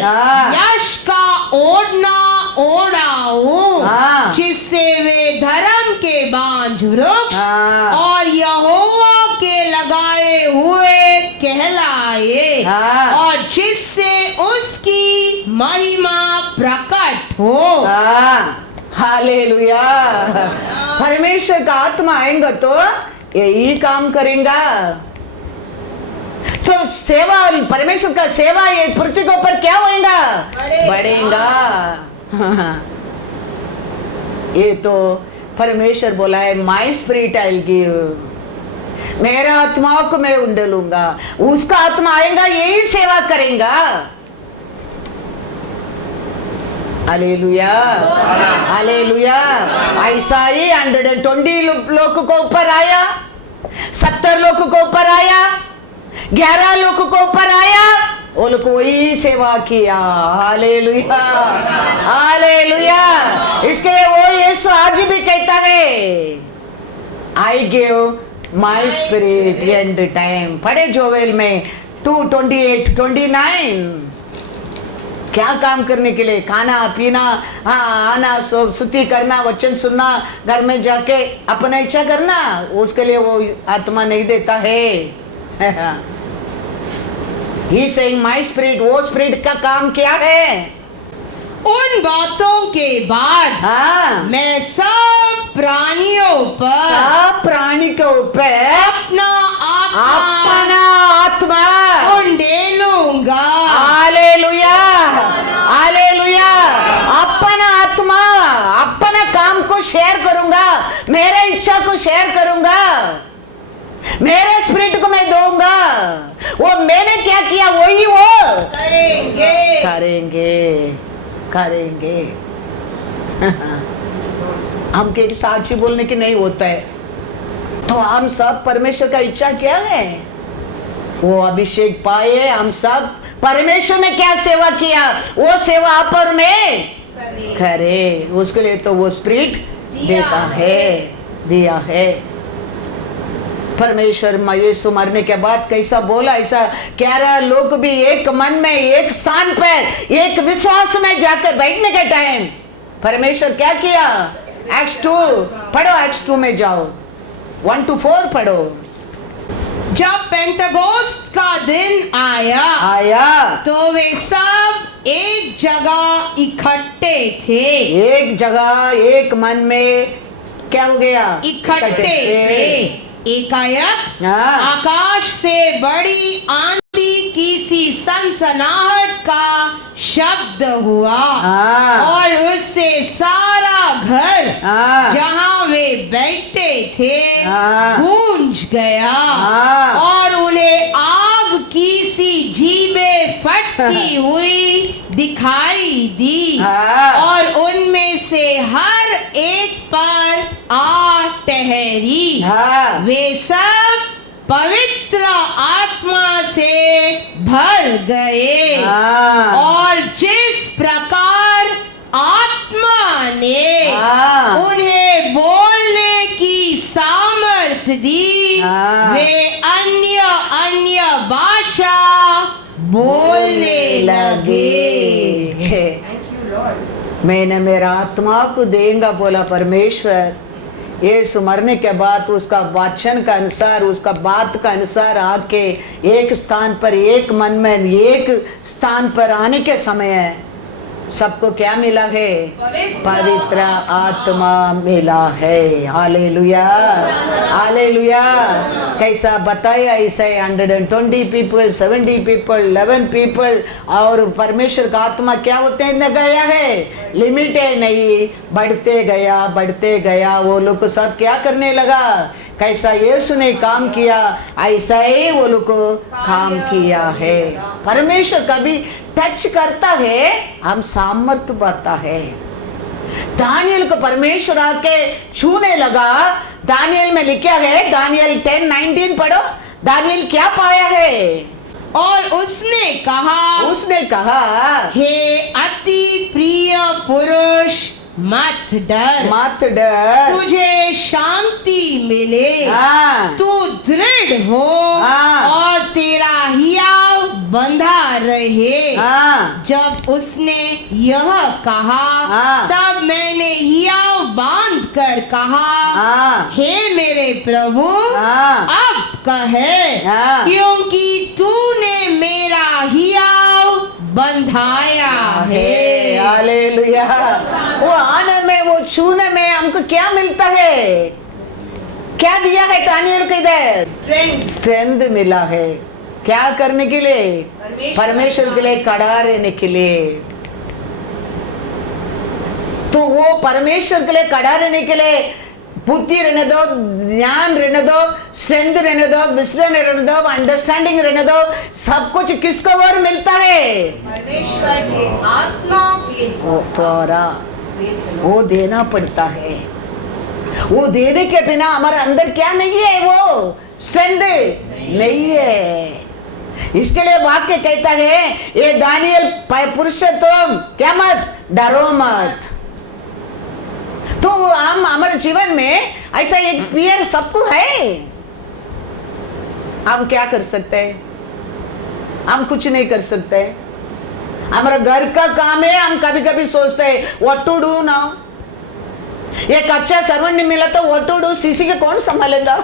यश का ओढ़ना ओढ़ाऊं, जिससे वे धर्म के बांझ वृक्ष और यहोवा के लगाए हुए कहलाए और जिससे उसकी महिमा प्रकट हो। हालेलुया। परमेश्वर का आत्मा आएगा तो यही काम करेगा। तो सेवा, परमेश्वर का सेवा ये पृथ्वी के ऊपर क्या होएगा? बढ़ेगा। ये तो परमेश्वर बोला है, माई स्पिरिट आई गिव, मेरा आत्मा को मैं उंडलूंगा, उसका आत्मा आएगा यही सेवा करेगा। Hallelujah, hallelujah. ऐसा ही 120 लोग को ऊपर आया, 70 लोग को ऊपर आया, 11 लोग को ऊपर आया, वो लोग वही सेवा किया। Hallelujah, hallelujah. इसके लिए वो यीशु आज भी कहता है, I give my spirit and time. पढ़े जोवेल में 2:28-29। क्या काम करने के लिए? खाना पीना, आना, स्तुति करना, वचन सुनना, घर में जाके अपना इच्छा करना, उसके लिए वो आत्मा नहीं देता है। He saying my spirit, वो स्पिरिट का काम क्या है? उन बातों के बाद मैं सब प्राणियों पर, सब प्राणी के ऊपर अपना आत्मा उंडेलूंगा। Hallelujah, hallelujah. अपना आत्मा, अपना काम को शेयर करूंगा, मेरे इच्छा को शेयर करूंगा, मेरे स्पिरिट को मैं दूंगा। वो मैंने क्या किया वही वो करेंगे, करेंगे, करेंगे। हम के साक्षी बोलने की नहीं होता है, तो हम सब परमेश्वर का इच्छा क्या है? वो अभिषेक पाए, हम सब परमेश्वर ने क्या सेवा किया, वो सेवा आप और मैं करे। उसके लिए तो वो स्पिरिट देता है, दिया है। परमेश्वर यीशु मरने के बाद कैसा बोला, ऐसा 11 लोग भी एक मन में, एक स्थान पर, एक विश्वास में जाकर बैठने के टाइम परमेश्वर क्या किया? एक्ट्स 2 पढ़ो, एक्ट्स 2 में जाओ, 1-4 पढ़ो। जब पेंतकोस्त का दिन आया तो वे सब एक जगह इकट्ठे थे। एक जगह, एक मन में क्या हो गया? इकट्ठे थे। एकाएक आकाश से बड़ी आंधी की सी सनसनाहट का शब्द हुआ और उससे सारा घर जहां वे बैठे थे गूंज गया और उन्हें आग की सी जीभें फटती हुई दिखाई दी और उनमें से हर एक पर आ ठहरी। हाँ। वे सब पवित्र आत्मा से भर गए। हाँ। और जिस प्रकार आत्मा ने हाँ। उन्हें बोलने की सामर्थ्य दी, हाँ। वे अन्य अन्य भाषा बोलने लगे। मैंने मेरा आत्मा को देंगे बोला परमेश्वर। यीशु मरने के बाद उसका वचन का अनुसार, उसका बात का अनुसार आके एक स्थान पर, एक मन में, एक स्थान पर आने के समय सबको क्या मिला है? पवित्र आत्मा मिला है। Hallelujah, hallelujah. कैसा बताया? ऐसे 120 पीपल, 70 पीपल, 11 पीपल। और परमेश्वर का आत्मा क्या होते हैं? न गया है, लिमिट है नहीं, बढ़ते गया, बढ़ते गया। वो लोग सब क्या करने लगा? कैसा यीशु ने काम किया, ऐसा ही वो लोग को काम किया है। परमेश्वर कभी टच करता है, हम सामर्थ्य बढ़ता है। दानियल को परमेश्वर आके छूने लगा। दानियल में लिखा है, दानियल 10:19 पढ़ो। दानियल क्या पाया है? और उसने कहा, हे अति प्रिय पुरुष, मत डर, मत डर, तुझे शांति मिले। हाँ। तू दृढ़ हो, हाँ। और तेरा हियाव बंधा रहे। हाँ। जब उसने यह कहा, हाँ। तब मैंने हियाव बांध कर कहा, हाँ। हे मेरे प्रभु, हाँ। अब कहे, हाँ। क्योंकि तूने मेरा हियाव बंधाया है। हालेलुया। वो आने में, वो छूने में हमको क्या मिलता है? क्या दिया है दानियल को? इधर स्ट्रेंथ मिला है। क्या करने के लिए? परमेश्वर के लिए खड़ा रहने के लिए। तो वो परमेश्वर के लिए खड़ा रहने के लिए बुद्धि रहने दो, ज्ञान रहने दो, स्ट्रेंथ रहने दो, विजडम रहने दो, अंडरस्टैंडिंग रहने दो। सब कुछ किसको और मिलता है? परमेश्वर के आत्मा के द्वारा। वो देना पड़ता है। वो देने के बिना हमारे अंदर क्या नहीं है? वो स्ट्रेंथ नहीं है। इसके लिए वाक्य कहता है, ये दानियल पुरुष तुम क्या मत डरो मत। तो हम हमारे जीवन में ऐसा एक फियर सबको है। हम क्या कर सकते हैं? हम कुछ नहीं कर सकते। हमारा घर का काम है, हम कभी कभी सोचते हैं व्हाट टू डू नाउ। एक अच्छा सर्वेंट नहीं मिला तो व्हाट टू डू, सीसी के कौन संभालेगा?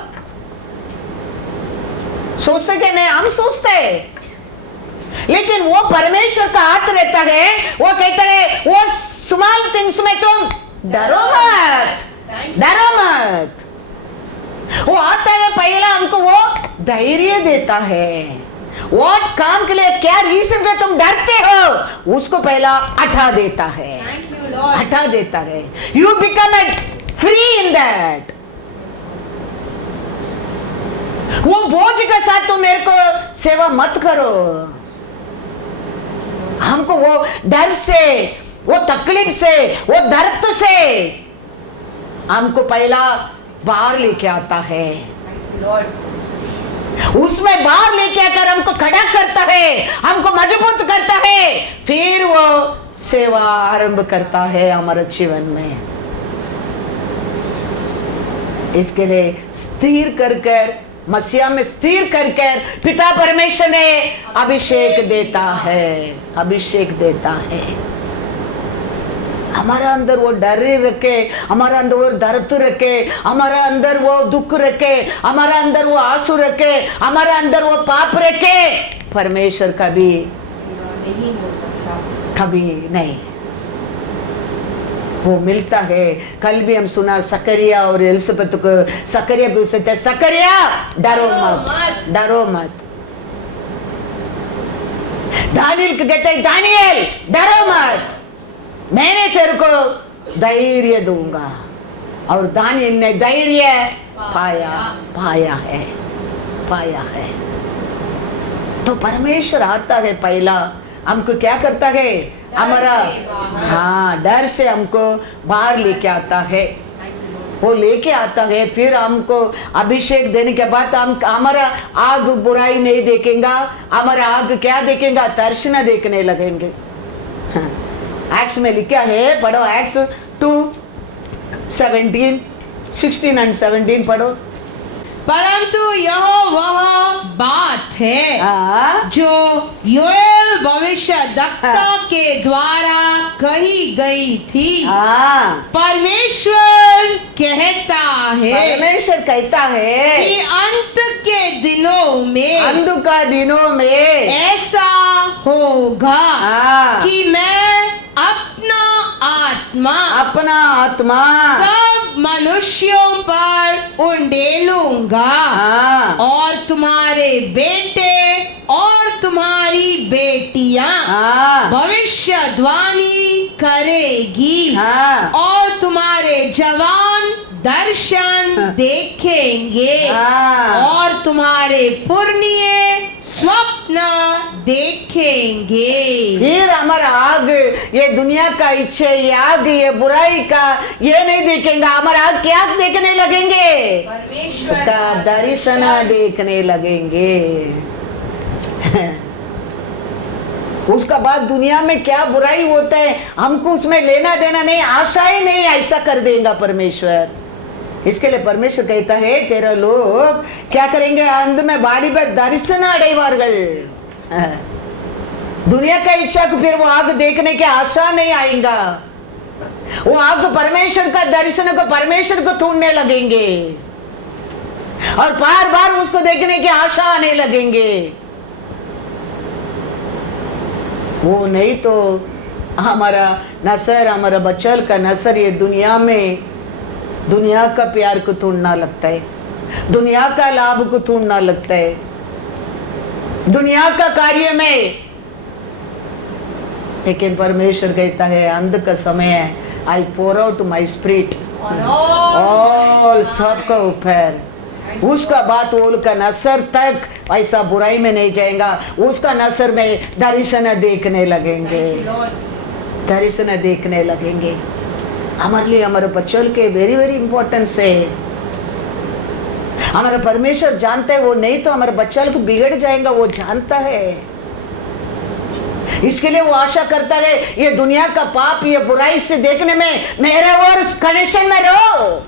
सोचते कि नहीं? हम सोचते हैं। लेकिन वो परमेश्वर का हाथ रहता है। वो कहता है, वो स्मॉल थिंग्स में तुम डरो मत, डरो मत। वो आता है, पहला हमको वो धैर्य देता है। व्हाट काम के लिए, क्या रीजन से तुम डरते हो, उसको पहला हटा देता है, हटा देता है। You become free in that. वो बोझ के साथ तुम मेरे को सेवा मत करो। हमको वो डर से, वो तकलीफ से, वो दर्द से हमको पहला बाहर लेके आता है। उसमें बाहर लेके आकर हमको खड़ा करता है, हमको मजबूत करता है। फिर वो सेवा आरंभ करता है हमारे जीवन में। इसके लिए स्थिर कर मसीहा में स्थिर कर पिता परमेश्वर ने अभिषेक देता है, अभिषेक देता है। हमारा अंदर वो डर रखे, हमारा अंदर वो दर्द रखे, हमारा अंदर वो दुख रखे, हमारा अंदर वो आंसू रखे, हमारा अंदर वो पाप रखे, परमेश्वर कभी कभी नहीं। वो मिलता है। कल भी हम सुना सकरिया और एलिसबेथ को। सकरिया पूछते, सकरिया डरो मत, डरो मत। दानियल को कहते हैं, दानियल डरो मत, मैंने तेरे को धैर्य दूंगा। और दानियल ने धैर्य पाया है। तो परमेश्वर आता है पहला हमको क्या करता है, हमारा हाँ डर से हमको बाहर लेके आता है, वो लेके आता है। फिर हमको अभिषेक देने के बाद हम हमारा आग बुराई नहीं देखेगा, हमारा आग क्या देखेगा, दर्शन देखने लगेंगे। एक्स में लिखा है, पढ़ो एक्स 2:17, 16 and 17 पढ़ो। परंतु यह वह बात है जो योएल भविष्यद्वक्ता के द्वारा कही गई थी। परमेश्वर कहता है कि अंत के दिनों में ऐसा होगा कि मैं अपना आत्मा सब मनुष्यों पर उंडेलूंगा और तुम्हारे बेटे और तुम्हारी बेटियां भविष्यवाणी करेगी और तुम्हारे जवान दर्शन देखेंगे और तुम्हारे पुरनिये स्वप्न देखेंगे। फिर हमारा आग ये दुनिया का इच्छा, ये आग ये बुराई का ये नहीं देखेंगे, हमारा आग क्या देखने लगेंगे, परमेश्वर का दर्शन देखने लगेंगे। उसका बाद दुनिया में क्या बुराई होता है हमको उसमें लेना देना नहीं, आशा ही नहीं, ऐसा कर देगा परमेश्वर। इसके लिए परमेश्वर कहता है तेरा लोग क्या करेंगे, अंध में बाड़ी पर दर्शन अடைவார்கள்। दुनिया का इच्छा को फिर वो आग देखने की आशा नहीं आएगा, वो आग परमेश्वर का दर्शन को परमेश्वर को ढूंढने लगेंगे और बार बार उसको देखने की आशा आने लगेंगे। वो नहीं तो हमारा नसर, हमारा बच्चल का नसर ये दुनिया में दुनिया का प्यार को ढूंढना लगता है, दुनिया का लाभ को ढूंढना लगता है, दुनिया का कार्य में। लेकिन परमेश्वर कहता है अंध का समय है, I pour out my spirit all सबका ऊपर। उसका बात ओल का नसर तक ऐसा बुराई में नहीं जाएगा, उसका नसर में दर्शन देखने लगेंगे, दर्शन देखने लगेंगे। हमारे लिए हमारे बच्चों के वेरी वेरी इंपॉर्टेंस है। हमारा परमेश्वर जानता है, वो नहीं तो हमारे बच्चों को बिगड़ जाएगा, वो जानता है। इसके लिए वो आशा करता है ये दुनिया का पाप ये बुराई से देखने में मेरे और कनेक्शन में रहो।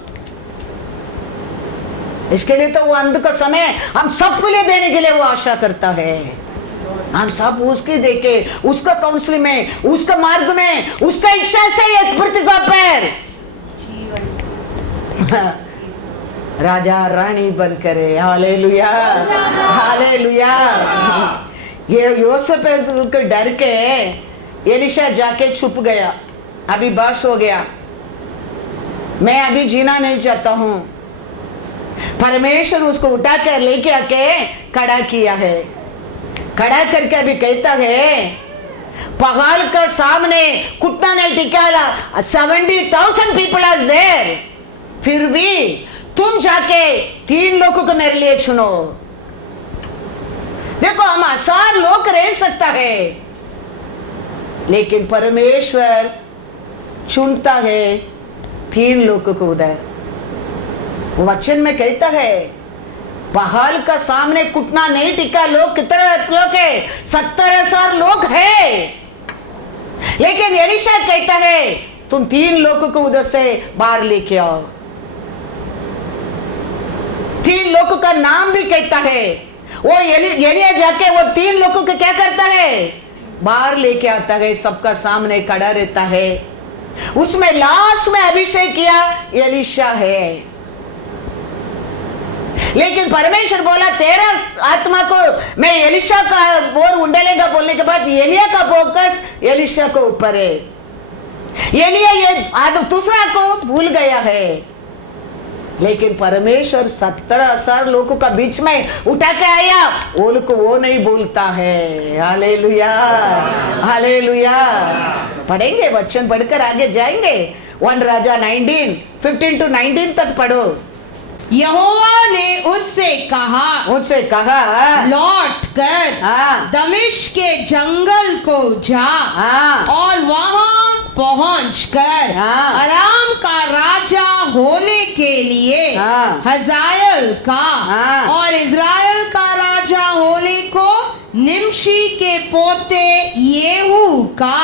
इसके लिए तो वो अंध का समय हम सबको लिए देने के लिए वो आशा करता है। हम सब उसकी देखे, उसका काउंसलिंग में, उसका मार्ग में, उसका इच्छा से एक पृथ्वी पर राजा रानी बन करे। Hallelujah, hallelujah. ये योसेफ के डर के एलिशा जाके छुप गया, अभी बस हो गया, मैं अभी जीना नहीं चाहता हूं। परमेश्वर उसको उठा कर लेके आके खड़ा किया है, खड़ा करके अभी कहता है पहाड़ का सामने घुटना नहीं टिकाला, 70,000 पीपल आर देयर, फिर भी तुम जाके 3 लोगों को मेरे लिए चुनो। देखो हम 1000 लोग रह सकता है, लेकिन परमेश्वर चुनता है 3 लोगों को उधर। वचन में कहता है पहाड़ का सामने घुटना नहीं टिका, लोग कितने लोग है, 70,000 लोग है। लेकिन एलीशा कहता है तुम 3 लोगों को उधर से बाहर लेके आओ। 3 लोगों का नाम भी कहता है। वो एलिया जाके वो 3 लोगों को क्या करता है, बाहर लेके आता है, सबका सामने खड़ा रहता है। उसमें लास्ट में अभिषेक किया एलीशा है। लेकिन परमेश्वर बोला तेरा आत्मा को मैं एलीशा का बोर उंडेलेगा बोलने के बाद एलिया का फोकस एलीशा को ऊपर है। एलिया ये दूसरा को भूल गया है, लेकिन परमेश्वर 70,000 लोगों का बीच में उठा के आया, वो लोग को वो नहीं भूलता है। Hallelujah, hallelujah. पढ़ेंगे वचन, पढ़कर आगे जाएंगे। 1 राजा 19, 15 to 19 तक पढ़ो। यहोवा ने उससे कहा लौट कर दमिश्क के जंगल को जा और वहां पहुंचकर अराम का राजा होने के लिए हजायल का और इज़राइल का राजा होने को निमशी के पोते येहू का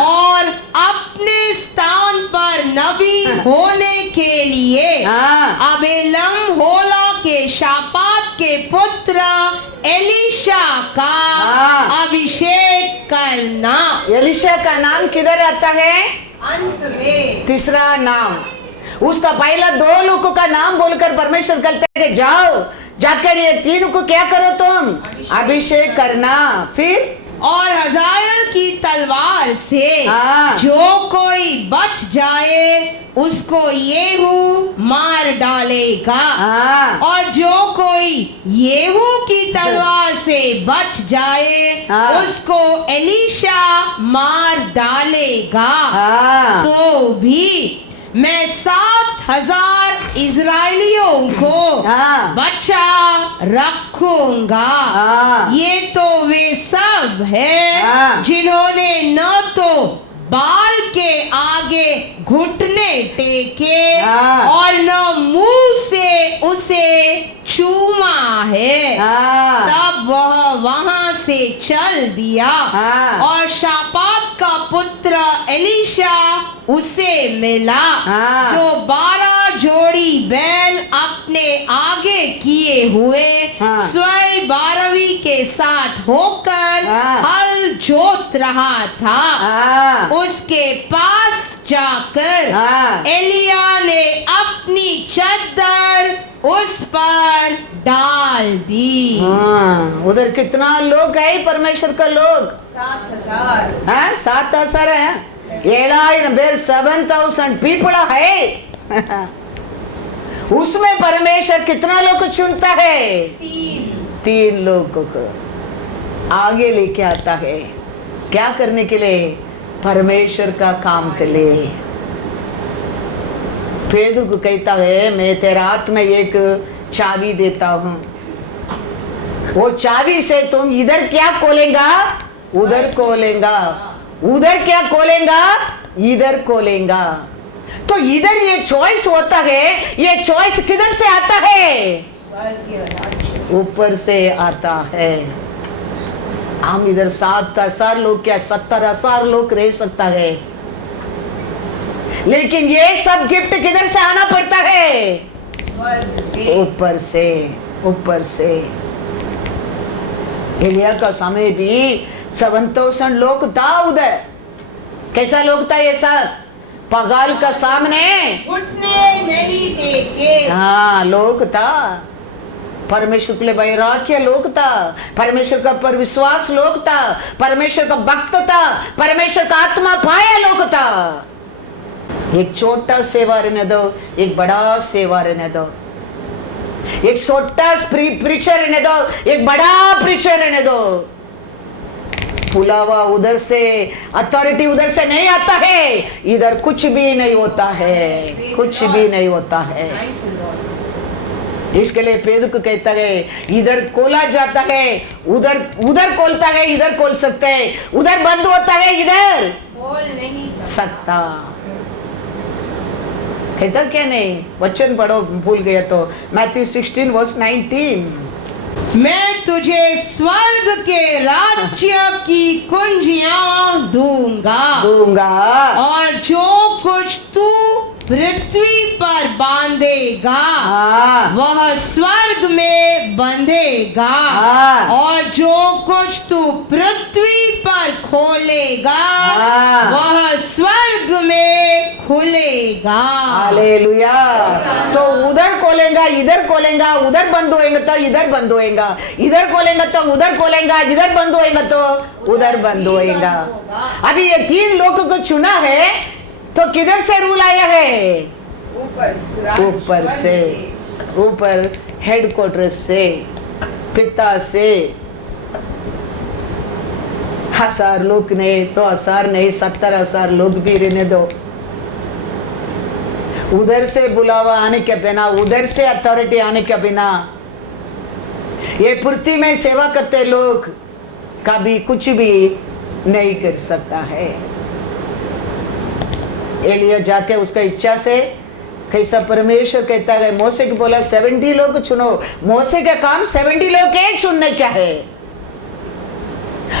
और अपने स्थान पर नबी होने के लिए अबेलम होला के शापात के पुत्र एलिशा का अभिषेक करना। एलिशा का नाम किधर आता है? अंत में तीसरा नाम। उसका पहला 2 लोगों का नाम बोलकर परमेश्वर कहते हैं जाओ जाकर ये 3 को क्या करो तुम? अभिषेक करना। फिर और हजायल की तलवार से जो कोई बच जाए उसको येहू मार डालेगा और जो कोई येहू की तलवार से बच जाए उसको एलिशा मार डालेगा। तो भी मैं 7,000 इजराइलियों को बचा रखूंगा। ये तो वे सब है जिन्होंने न तो बाल के आगे घुटने टेके और न मुंह से उसे चूमा है। तब वह वहां से चल दिया और शापात का पुत्र एलिशा उसे मिला जो 12 जोड़ी बैल अपने आगे किए हुए स्वयं 12वीं के साथ होकर हल जोत रहा था। उसके पास जाकर एलिया ने अपनी चद्दर उस पर डाल दी। उधर कितना लोग है परमेश्वर का लोग? 7,000। 7,000 है। 7,000 பேர் 7,000 पीपल है। उसमें परमेश्वर कितना लोग को चुनता है? 3 लोगों को आगे लेके आता है। क्या करने के लिए? परमेश्वर का काम के लिए। पेदर को कहता है मैं तेरे हाथ में एक चाबी देता हूं, वो चाबी से तुम इधर क्या खोलेगा उधर खोलेगा, उधर क्या खोलेगा इधर खोलेगा। तो इधर ये चॉइस होता है। ये चॉइस किधर से आता है? ऊपर से आता है। हम इधर 7,000 लोग क्या 70,000 लोग रह सकता है, लेकिन ये सब गिफ्ट किधर से आना पड़ता है? ऊपर से। ऊपर से। एलिया का समय भी 7,000 लोग था उधर। कैसा लोग था ये सब? पगाल का सामने घुटने नहीं टेके। हाँ लोग था। परमेश्वर के लिए वैराग्य लोग था, परमेश्वर का पर विश्वास लोग था, परमेश्वर का भक्त था, परमेश्वर का आत्मा पाया लोग था। एक छोटा सेवा रहने दो, एक बड़ा सेवा रहने दो, एक छोटा प्रीचर रहने दो, एक बड़ा प्रीचर रहने दो। पुलावा उधर से, अथॉरिटी उधर से नहीं आता है। इधर कुछ भी नहीं होता है, कुछ भी नहीं होता है। इसके लिए पेदर को कहता है इधर खोला जाता है, उधर उधर खोलता है, इधर खोल सकते हैं, उधर बंद होता है, इधर खोल नहीं सकता। कहता क्या नहीं? वचन पढ़ो, भूल गया तो। मैथ्यू 16:19। मैं तुझे स्वर्ग के राज्य की कुंजियां दूंगा और जो कुछ तू पृथ्वी पर बांधेगा वह स्वर्ग में बंधेगा और जो कुछ तू पृथ्वी पर खोलेगा वह स्वर्ग में खुलेगा। हालेलुया। तो उधर खोलेगा, इधर खोलेगा, उधर बंद होएगा तो इधर बंद होएगा, इधर खोलेगा तो उधर खोलेगा, इधर बंद होएगा तो उधर बंद होएगा। अभी ये 3 लोगों को चुना है तो किधर से रूल आया है? ऊपर से। ऊपर हेडक्वार्टर से, पिता से। 1,000 लोग नहीं तो 1,000 नहीं, 70,000 लोग भी रहने दो। उधर से बुलावा आने के बिना, उधर से अथॉरिटी आने के बिना ये पृथ्वी में सेवा करते लोग कभी कुछ भी नहीं कर सकता है। एलिया जाके उसका इच्छा से कैसा परमेश्वर कहता है, मोसे को बोला 70 लोग चुनो। मोसे का काम 70 लोग के चुनने क्या है,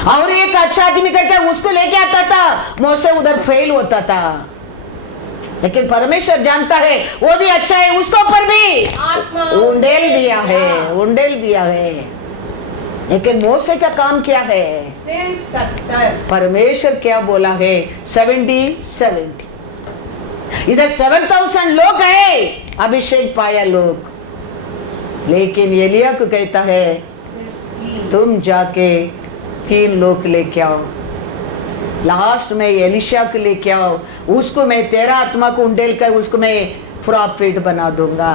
और एक अच्छा आदमी करके उसको लेके आता था, मोसे उधर फेल होता था। लेकिन परमेश्वर जानता है वो भी अच्छा है, उसको पर भी उंडेल दिया है, उंडेल दिया है। लेकिन मोसे का काम क्या है, सिर्फ 70। परमेश्वर क्या बोला है, 70। इधर 7000 लोग है अभिषेक पाया लोग, लेकिन एलिया को कहता है तुम जाके 3 लोग लेके आओ, लास्ट में एलिशा को लेके आओ, उसको मैं तेरा आत्मा को उंडेल कर उसको मैं प्रॉफिट बना दूंगा,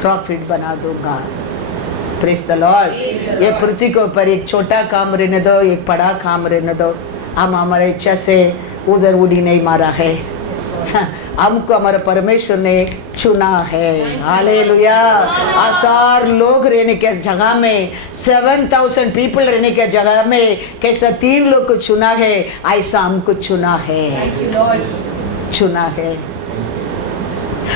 प्रॉफिट बना दूंगा। Praise the Lord. ये पृथ्वी के ऊपर एक छोटा काम रहने दो, एक बड़ा काम रहने दो। हम हमारे इच्छा से उधर उड़ी नहीं मारा है, हमको हमारे परमेश्वर ने चुना है। हालेलुया। 1000 लोग रहने के जगह में, 7000 पीपल रहने के जगह में कैसा 3 लोग को चुना है, ऐसा हमको चुना है, चुना है।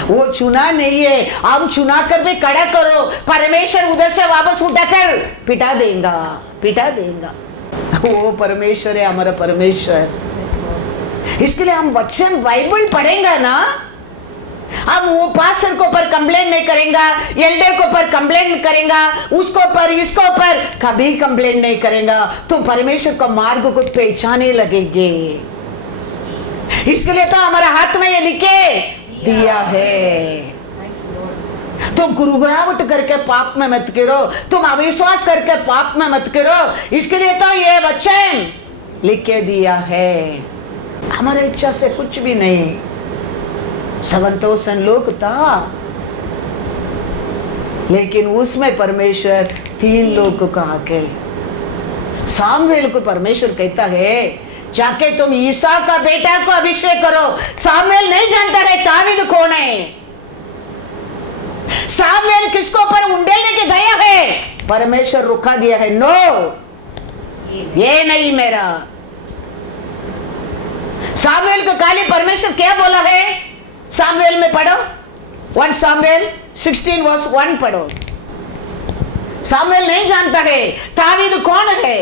वो चुना नहीं है, हम चुना कर भी खड़ा करो, परमेश्वर उधर से वापस उठाकर पिटा देगा, पिटा देगा। वो परमेश्वर है, हमारा परमेश्वर। इसके लिए हम वचन बाइबल पढ़ेंगे ना, हम वो पास्टर को पर कंप्लेन नहीं करेंगे, एल्डर को पर कंप्लेन करेंगे, उसको पर इसको पर कभी कंप्लेन नहीं करेंगे, तो परमेश्वर का मार्ग को पहचाने लगेंगे। इसके लिए तो हमारा हाथ में ये लिखे दिया है, तुम गुरुगुरावट करके पाप में मत करो, तुम अविश्वास करके पाप में मत करो। इसके लिए तो ये वचन लिख के दिया है। हमारे इच्छा से कुछ भी नहीं। 7000 लोग था, लेकिन उसमें परमेश्वर 3 लोग को कहा के, सामुएल को परमेश्वर कहता है जाके तुम ईसा का बेटा को अभिषेक करो। सामुएल नहीं जानता रहे दावीद कौन है, सामुएल किसको पर उंडेल लेके गया है, परमेश्वर रुका दिया है, नो ये नहीं मेरा। सामुएल को खाली परमेश्वर क्या बोला है, सामुएल में पढ़ो 1 सामुएल 16 वर्स 1 पढ़ो। सामुएल नहीं जानता है दावीद कौन है,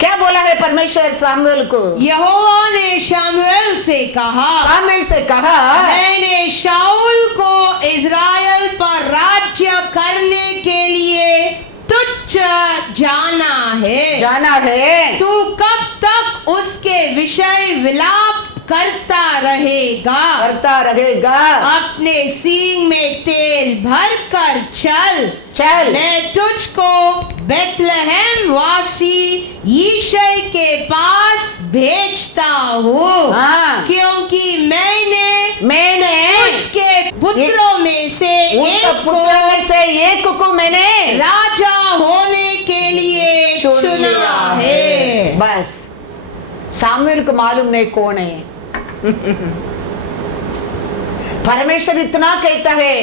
क्या बोला है परमेश्वर सामुएल को, यहोवा ने शामुएल से कहा, सामुएल से कहा मैंने शाऊल को इज़राइल पर राज्य करने के लिए तुच्छ जाना है, जाना है। तू कब तक उसके विषय विलाप करता रहेगा, करता रहेगा। अपने सींग में तेल भर कर चल, चल मैं तुझको बेथलेहम वासी यीशै के पास भेजता हूँ, हाँ। क्योंकि मैंने उसके पुत्रों में से एक को मैंने राजा होने के लिए चुना है। बस सामुएल को मालूम नहीं कौन है। परमेश्वर इतना कहता है,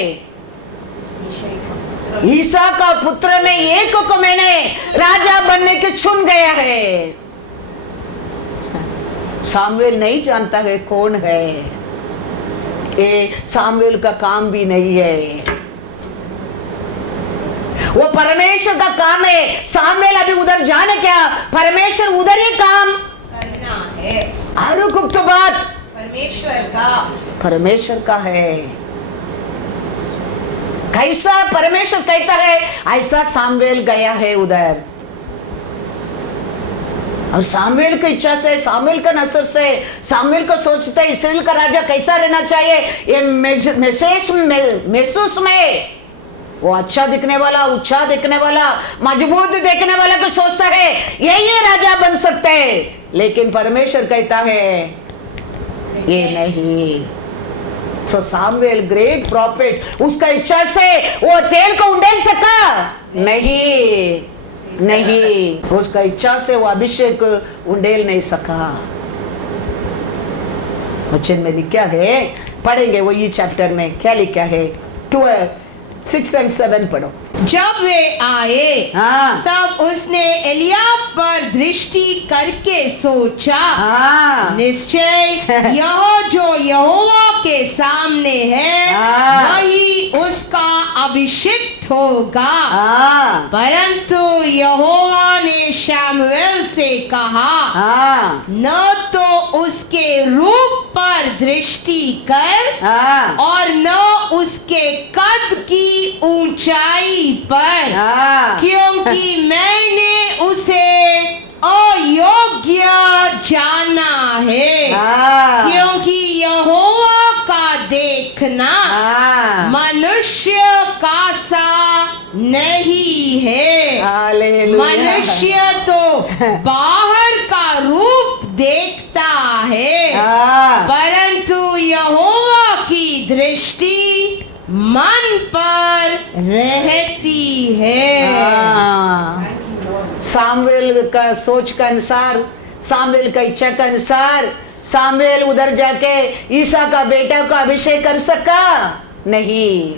ईसा का पुत्र में एक को मैंने राजा बनने के चुन गया है। सामुएल नहीं जानता है कौन है, ये सामुएल का काम भी नहीं है, वो परमेश्वर का काम है। सामुएल अभी उधर जाने क्या, परमेश्वर उधर ही काम करना है। हर गुप्त बात परमेश्वर का है। कैसा परमेश्वर कहता है ऐसा सामुएल गया है उधर, और सामुएल की इच्छा से, सामुएल का नजर से, सामुएल को सोचता है इस्राएल का राजा कैसा रहना चाहिए, ये महसूस में वो अच्छा दिखने वाला, ऊंचा दिखने वाला, मजबूत देखने वाला को सोचता है ये राजा बन सकते हैं। लेकिन परमेश्वर कहता है ये नहीं। सो सामुएल ग्रेट प्रॉफिट, उसका इच्छा से वो तेल को उंडेल सका नहीं, नहीं, उसका इच्छा से वो अभिषेक उंडेल नहीं सका। वचन में लिखा है पढ़ेंगे वही चैप्टर में क्या लिखा है 12, 6 and 7 पढ़ो। जब वे आए हाँ तब उसने एलियाब पर दृष्टि करके सोचा, हाँ निश्चय यह जो यहोवा के सामने है हाँ। वही उसका अभिषिक्त होगा। हाँ परंतु यहोवा ने शमूएल से कहा, हाँ न तो उसके रूप पर दृष्टि कर हाँ और न उसके कद की ऊंचाई पर, हाँ क्योंकि मैंने उसे अयोग्य जाना है। हाँ क्योंकि यहोवा का देखना हाँ मनुष्य का सा नहीं है। हालेलुया। मनुष्य तो बाहर का रूप देखता है, हाँ परंतु यहोवा की दृष्टि मन पर रहती है। हाँ। सामुएल का सोच के अनुसार, सामुएल का इच्छा के अनुसार सामुएल उधर जाके ईसा का बेटा को अभिषेक कर सका नहीं,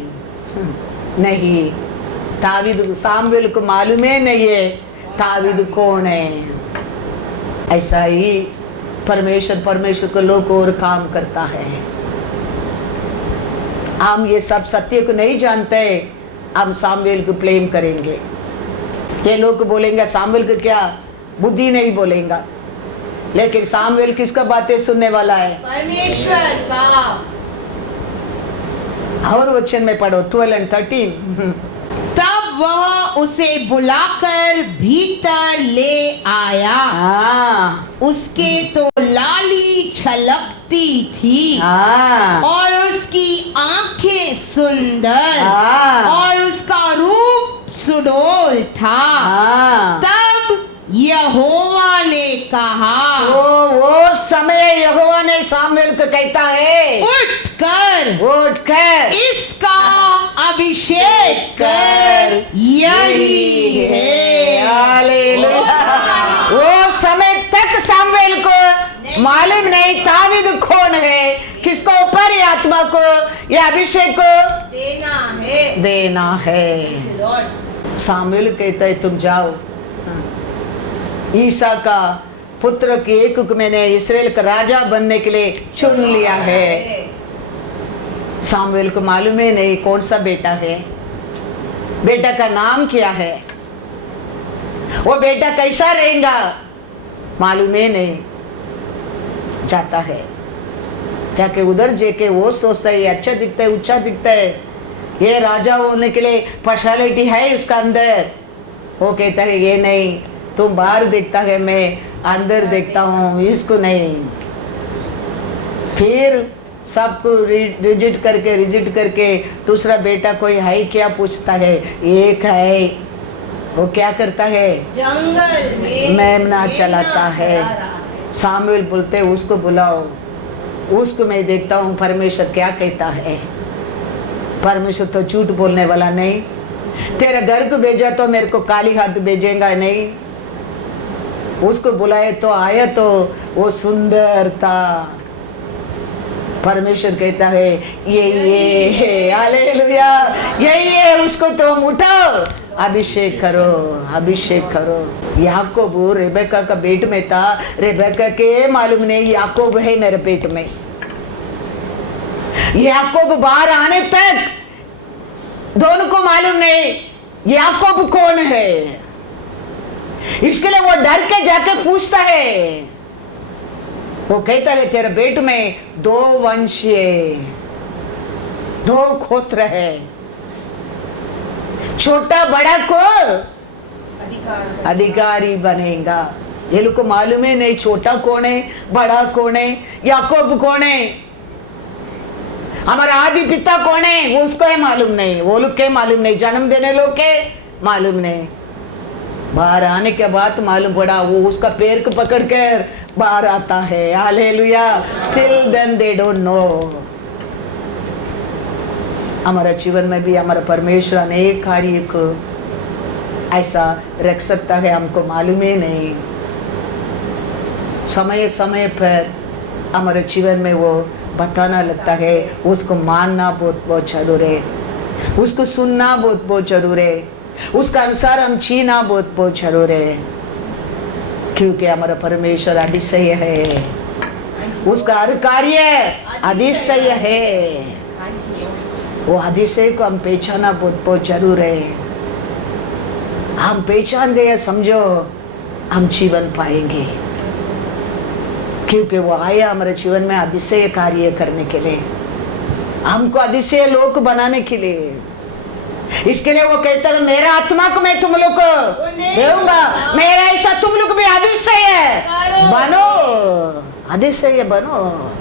नहीं। दावीद, सामुएल को मालूम है नहीं है दावीद कौन है। ऐसा ही परमेश्वर को लोग और काम करता है। हम ये सब सत्य को नहीं जानते, हम सामुएल को ब्लेम करेंगे। ये लोग बोलेंगे सामुएल को क्या बुद्धि नहीं बोलेगा, लेकिन सामुएल किसका बातें सुनने वाला है? परमेश्वर का। और वचन में पढ़ो 12 and 13। तब वह उसे बुलाकर भीतर ले आया। हाँ उसके तो लाली छलकती थी हाँ और उसकी आंखें सुंदर हाँ और उसका रूप सुडोल था। हाँ। तब यहोवा ने कहा, वो समय यहोवा ने सामुएल को कहता है उठकर इसका अभिषेक कर, यही है। हालेलुया। वो समय तक सामुएल को मालूम नहीं दावीद कौन है, किसको ऊपर ये आत्मा को ये अभिषेक को देना है। सामुएल कहता है तुम जाओ, ईसा का पुत्र के एक को मैंने इस्राएल का राजा बनने के लिए चुन लिया है। सामुएल को मालूम है नहीं कौन सा बेटा है, बेटा का नाम क्या है, वो बेटा कैसा रहेगा मालूम है नहीं। जाता है, जाके उधर जाके वो सोचता है ये अच्छा दिखता है, ऊंचा दिखता है, ये राजा होने के लिए पर्सनालिटी है उसका अंदर। वो कहता है ये नहीं, तुम बाहर देखता है मैं अंदर देखता हूँ, इसको नहीं। फिर सबको रिजेक्ट करके दूसरा बेटा कोई है क्या पूछता है, एक है। वो क्या करता है? जंगल में मेमना चलाता है। सामुएल बोलते उसको बुलाओ, उसको मैं देखता हूँ परमेश्वर क्या कहता है। परमेश्वर तो झूठ बोलने वाला नहीं, तेरे घर को भेजा तो मेरे को काली हाथ भेजेगा नहीं। उसको बुलाए तो आया तो वो सुंदर था। परमेश्वर कहता है ये है, हालेलुया, यही है, उसको तुम उठाओ, अभिषेक करो, अभिषेक करो। याकूब रेबेका का पेट में था, रेबेका के मालूम नहीं याकूब है मेरे पेट में। याकूब बाहर आने तक दोनों को मालूम नहीं याकूब कौन है। इसके लिए वो डर के जाके पूछता है। वो कहता है तेरे पेट में 2 वंश है, 2 गोत्र है, छोटा बड़ा को अधिकारी बनेगा। ये लोग को मालूम है नहीं छोटा कौन है, बड़ा कौन है, याकूब कौन है, हमारा आदि पिता कौन है, वो उसको है मालूम नहीं। वो लोग के मालूम नहीं, जन्म देने लोग के मालूम नहीं। बाहर आने के बाद मालूम पड़ा, वो उसका पैर को पकड़कर बाहर आता है। Hallelujah. Still then they don't know. हमारा जीवन में भी हमारा परमेश्वर अनेक कार्य को ऐसा रख सकता है, हमको मालूम ही नहीं। समय समय पर हमारे जीवन में वो बताना लगता है, उसको मानना बहुत बहुत जरूर है, उसको सुनना बहुत बहुत जरूर है, उसका अनुसार हम जीना बहुत बहुत जरूर है, क्योंकि हमारा परमेश्वर अतिशय है, उसका हर कार्य अतिशय है। वो अतिशय को हम पहचाना बहुत बहुत जरूर है। हम पहचान गए समझो हम जीवन पाएंगे, क्योंकि वो आया हमारे जीवन में अतिशय कार्य करने के लिए, हमको अतिशय लोग बनाने के लिए। इसके लिए वो कहता है मेरा आत्मा को मैं तुम लोग को दूंगा, मेरा ऐसा तुम लोग भी अतिशय बनो, अतिशय बनो।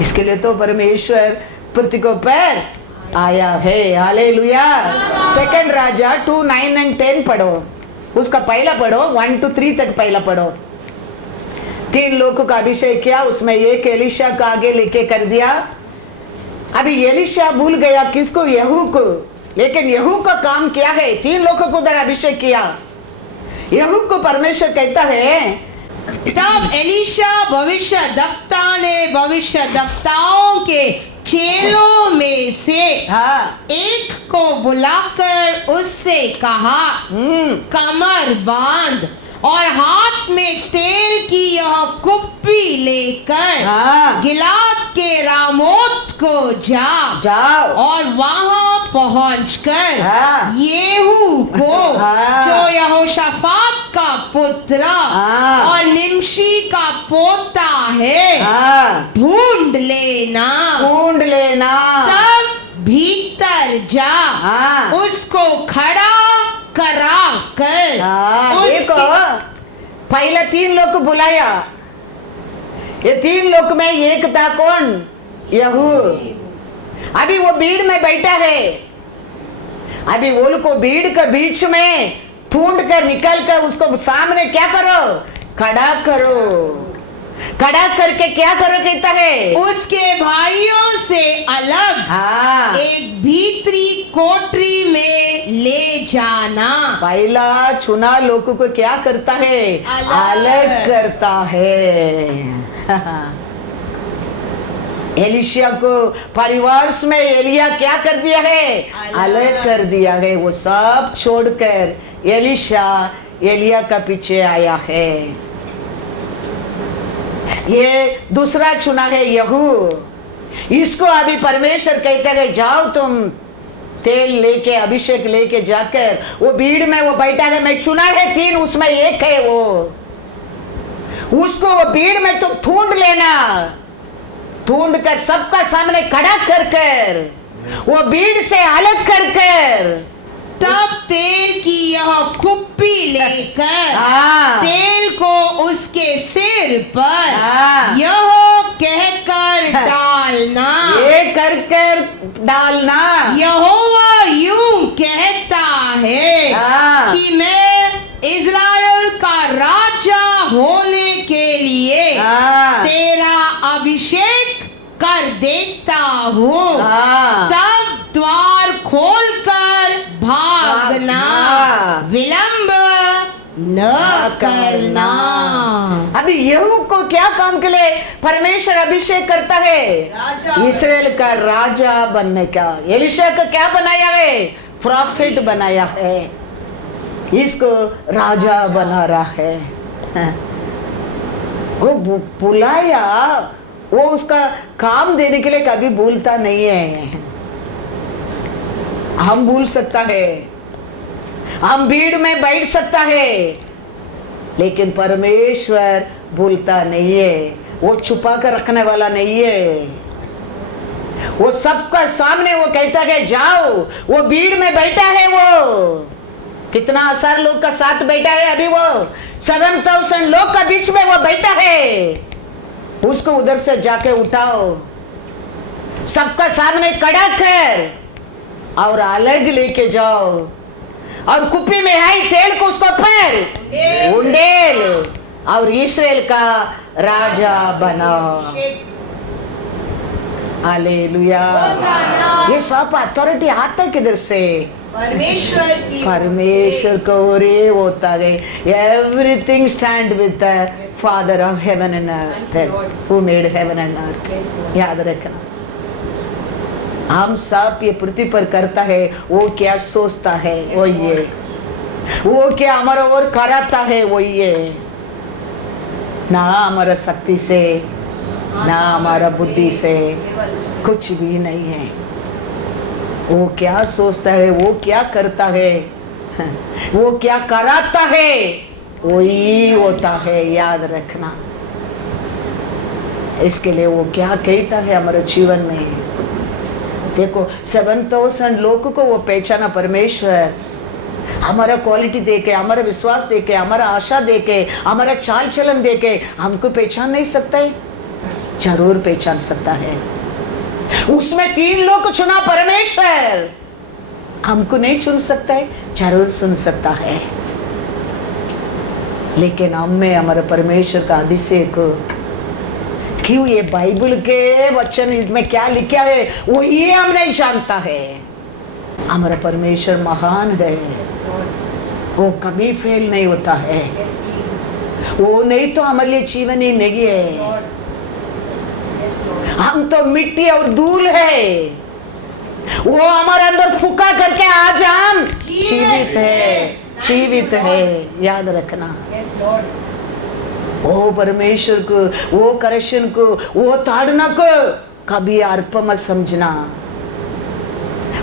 इसके लिए तो परमेश्वर पृथ्वी को पर आया है। हालेलुया। सेकंड राजा 2, 9 और 10 पढ़ो, उसका पहला पढ़ो, 1 to 3 तक पहला पढ़ो। 3 लोगों का अभिषेक किया, उसमें एक एलिशा का आगे लेके कर दिया। अभी एलिशा भूल गया किसको, यहू को, लेकिन यहू का काम क्या है, 3 लोगों को उधर अभिषेक किया। यहू को परमेश्वर कहता है, तब एलीशा भविष्यद्वक्ता ने भविष्यद्वक्ताओं के चेलों में से एक को बुलाकर उससे कहा, कमर बांध और हाथ में तेल की यह कुप्पी लेकर गिलाद के रामोत को जाओ और वहां पहुंचकर येहू को जो यहोशाफात का पुत्र और निमशी का पोता है ढूंढ लेना। तब भीतर जा उसको खड़ा करा कर पहले 3 लोग को बुलाया। ये 3 लोग में एक था कौन, यहू। अभी वो भीड़ में बैठा है, अभी वो को भीड़ के बीच में ढूंढ कर निकल कर उसको सामने क्या करो, खड़ा करो। खड़ा करके क्या करो कहता है, उसके भाइयों से अलग एक भीतरी कोठरी में ले जाना। पहला चुना लोगों को क्या करता है, अलग करता है। एलिशा को परिवार में एलिया क्या कर दिया है, अलग कर दिया है। वो सब छोड़कर एलिशा एलिया का पीछे आया है। ये दूसरा चुना है यहू। इसको अभी परमेश्वर कहता है जाओ तुम तेल लेके अभिषेक लेके जाकर वो भीड़ में वो बैठा है, मैं चुना है 3 उसमें एक है वो, उसको वो भीड़ में तुम ढूंढ लेना, ढूंढ कर सबका सामने खड़ा कर कर वो भीड़ से अलग कर कर तब तेल की यह कुप्पी लेकर तेल को उसके सिर पर यह कहकर डालना, ये कर कर डालना। यहोवा यूं कहता है कि मैं इज़राइल का राजा होने के लिए तेरा अभिषेक कर देता हूँ। तब द्वार खोलकर भागना, विलंब न करना। अभी यहू को क्या काम के लिए परमेश्वर अभिषेक करता है, इस्राएल का राजा बनने का। एलिशा को क्या बनाया है, प्रॉफिट बनाया है, इसको राजा बना रहा है। वो बुलाया, वो उसका काम देने के लिए कभी भूलता नहीं है। हम भूल सकता है, हम भीड़ में बैठ सकता है, लेकिन परमेश्वर भूलता नहीं है। वो छुपा कर रखने वाला नहीं है। वो सबका सामने वो कहता है जाओ। वो भीड़ में बैठा है, वो कितना 1000 लोग का साथ बैठा है, अभी वो 7000 लोग का बीच में वो बैठा है। उसको उधर से जाके उठाओ, सबका सामने खड़ा कर और अलग लेके जाओ और कुप्पी में है तेल को उसको पर उंडेल और इस्राएल का राजा बनाओ। हालेलुया। ये सब अथॉरिटी आता किधर से, परमेश्वर को रे होता है। Everything stand with Father of heaven and earth, who made heaven and earth. याद रखना, हम सब ये पृथ्वी पर करता है, वो क्या सोचता है वो ये, वो क्या हमारा और कराता है वो ये, ना हमारा शक्ति से ना हमारा बुद्धि से, कुछ भी नहीं है। वो क्या सोचता है, वो क्या करता है, वो क्या कराता है, वही होता है। याद रखना, इसके लिए वो क्या कहता है हमारे जीवन में। देखो 7,000 लोगों को वो पहचाना परमेश्वर, हमारा क्वालिटी देके, हमारा विश्वास देके, हमारा आशा देके, हमारा चाल चलन देके हमको पहचान नहीं सकता है? जरूर पहचान सकता है। उसमें 3 लोग चुना परमेश्वर, हमको नहीं चुन सकता है? जरूर सुन सकता है। लेकिन हम में हमारे परमेश्वर का अभिषेक क्यों, ये बाइबल के वचन इसमें क्या लिखा है वो ये हम नहीं जानता है। हमारा परमेश्वर महान है, वो कभी फेल नहीं होता है, वो नहीं तो हमारे लिए जीवन ही नहीं है। हम तो मिट्टी और धूल है, वो हमारे अंदर फूका करके आज हम जीवित है, जीवित है। याद रखना, वो परमेश्वर को, वो करेक्शन को, वो ताड़ना को कभी अर्प मत समझना।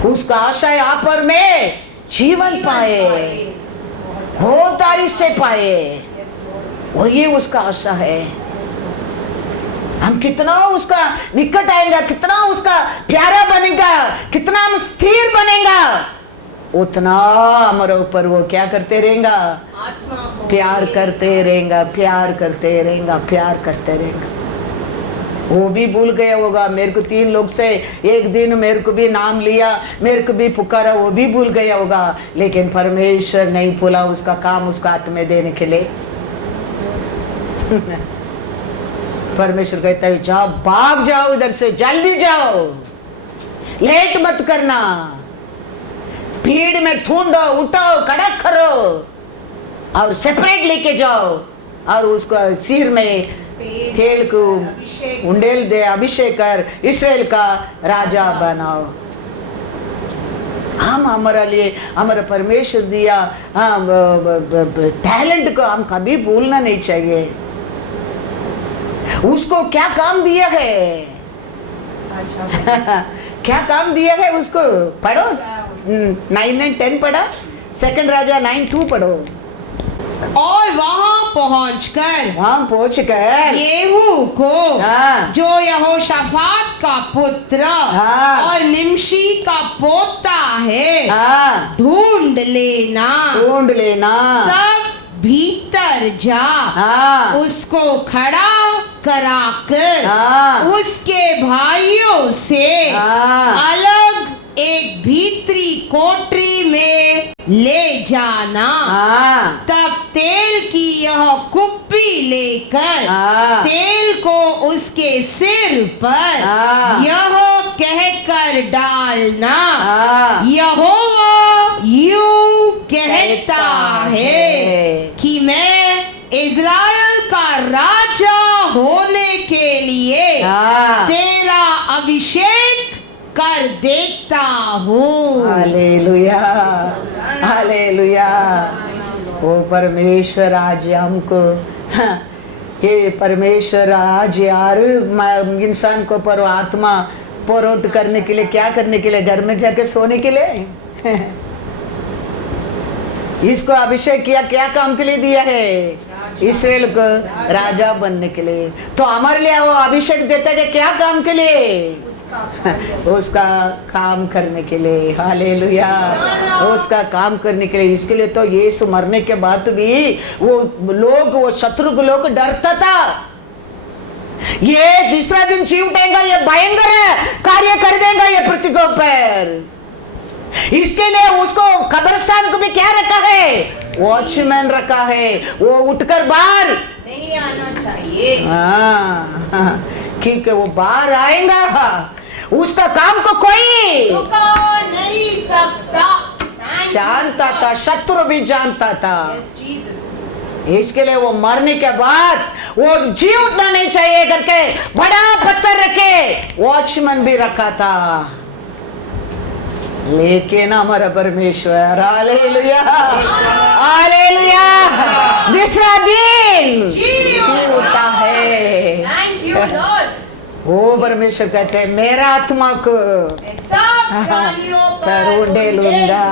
उसका आशा है आप और मैं जीवन पाए, वो तारीफ से पाए, वो ये उसका आशा है। हम कितना उसका निकट आएगा, कितना उसका प्यारा बनेगा, कितना हम स्थिर बनेगा, उतना हमारे ऊपर वो क्या करते रहेगा, प्यार करते रहेगा, प्यार करते रहेगा, प्यार करते रहेगा। वो भी भूल गया होगा, मेरे को 3 लोग से एक दिन मेरे को भी नाम लिया, मेरे को भी पुकारा, वो भी भूल गया होगा। लेकिन परमेश्वर नहीं भूला उसका काम उसका हाथ में देने के लिए। परमेश्वर कहता है जाओ, भाग जाओ इधर से, जल्दी जाओ, लेट मत करना, भीड़ में ढूंढो, उठाओ, खड़ा करो और सेपरेट लेके जाओ और उसको सिर में तेल को उंडेल दे, अभिषेक कर इस्राएल का राजा बनाओ। हम हमारे लिए हमारा परमेश्वर दिया टैलेंट को हम कभी भूलना नहीं चाहिए। उसको क्या काम दिया है क्या काम दिया है उसको, पढ़ो 9 and 10 पढ़ा, 2 राजा 9:2 पढ़ो। और वहां पहुंचकर येहू को, जो यहोशाफात का पुत्र और निमशी का पोता है, ढूंढ लेना, तब भीतर जा, उसको खड़ा कराकर उसके भाइयों से अलग एक भीतरी कोठरी में ले जाना। तब तेल की यह कुप्पी लेकर तेल को उसके सिर पर यह कहकर डालना, यहोवा यूं कहता है कि मैं इज़राइल का राजा होने के लिए तेरा अभिषेक कर देता हूँ। Hallelujah, hallelujah. वो परमेश्वर आज हमको, ये परमेश्वर आज यार इंसान को पर आत्मा परोट करने के लिए, क्या करने के लिए, घर में जाके सोने के लिए इसको अभिषेक किया, क्या काम के लिए दिया है, इस्राएल को राजा बनने के लिए। तो हमारे लिए वो अभिषेक देता है कि क्या काम के लिए, उसका काम करने के लिए। हालेलुया, उसका काम करने के लिए। इसके लिए तो यीशु मरने के बाद भी वो शत्रु को लोग डरता था, ये तीसरा दिन जी उठेगा, ये भयंकर कार्य कर देगा ये पृथ्वी के ऊपर। इसके लिए उसको कब्रिस्तान को भी क्या रखा है, वॉचमैन रखा है, वो उठकर बाहर नहीं आना चाहिए। क्योंकि वो बाहर आएगा, उसका काम को कोई रुका नहीं सकता। जानता था, शत्रु भी जानता था। इसके लिए वो मरने के बाद वो जी उठना नहीं चाहिए करके बड़ा पत्थर रखे वॉचमैन भी रखा था। लेकिन हमारा परमेश्वर हालेलुया हालेलुया दूसरा दिन जी उठता है। Thank you Lord. वो परमेश्वर कहते हैं मेरा आत्मा को सब प्राणियों पर करूंडे लूंगा।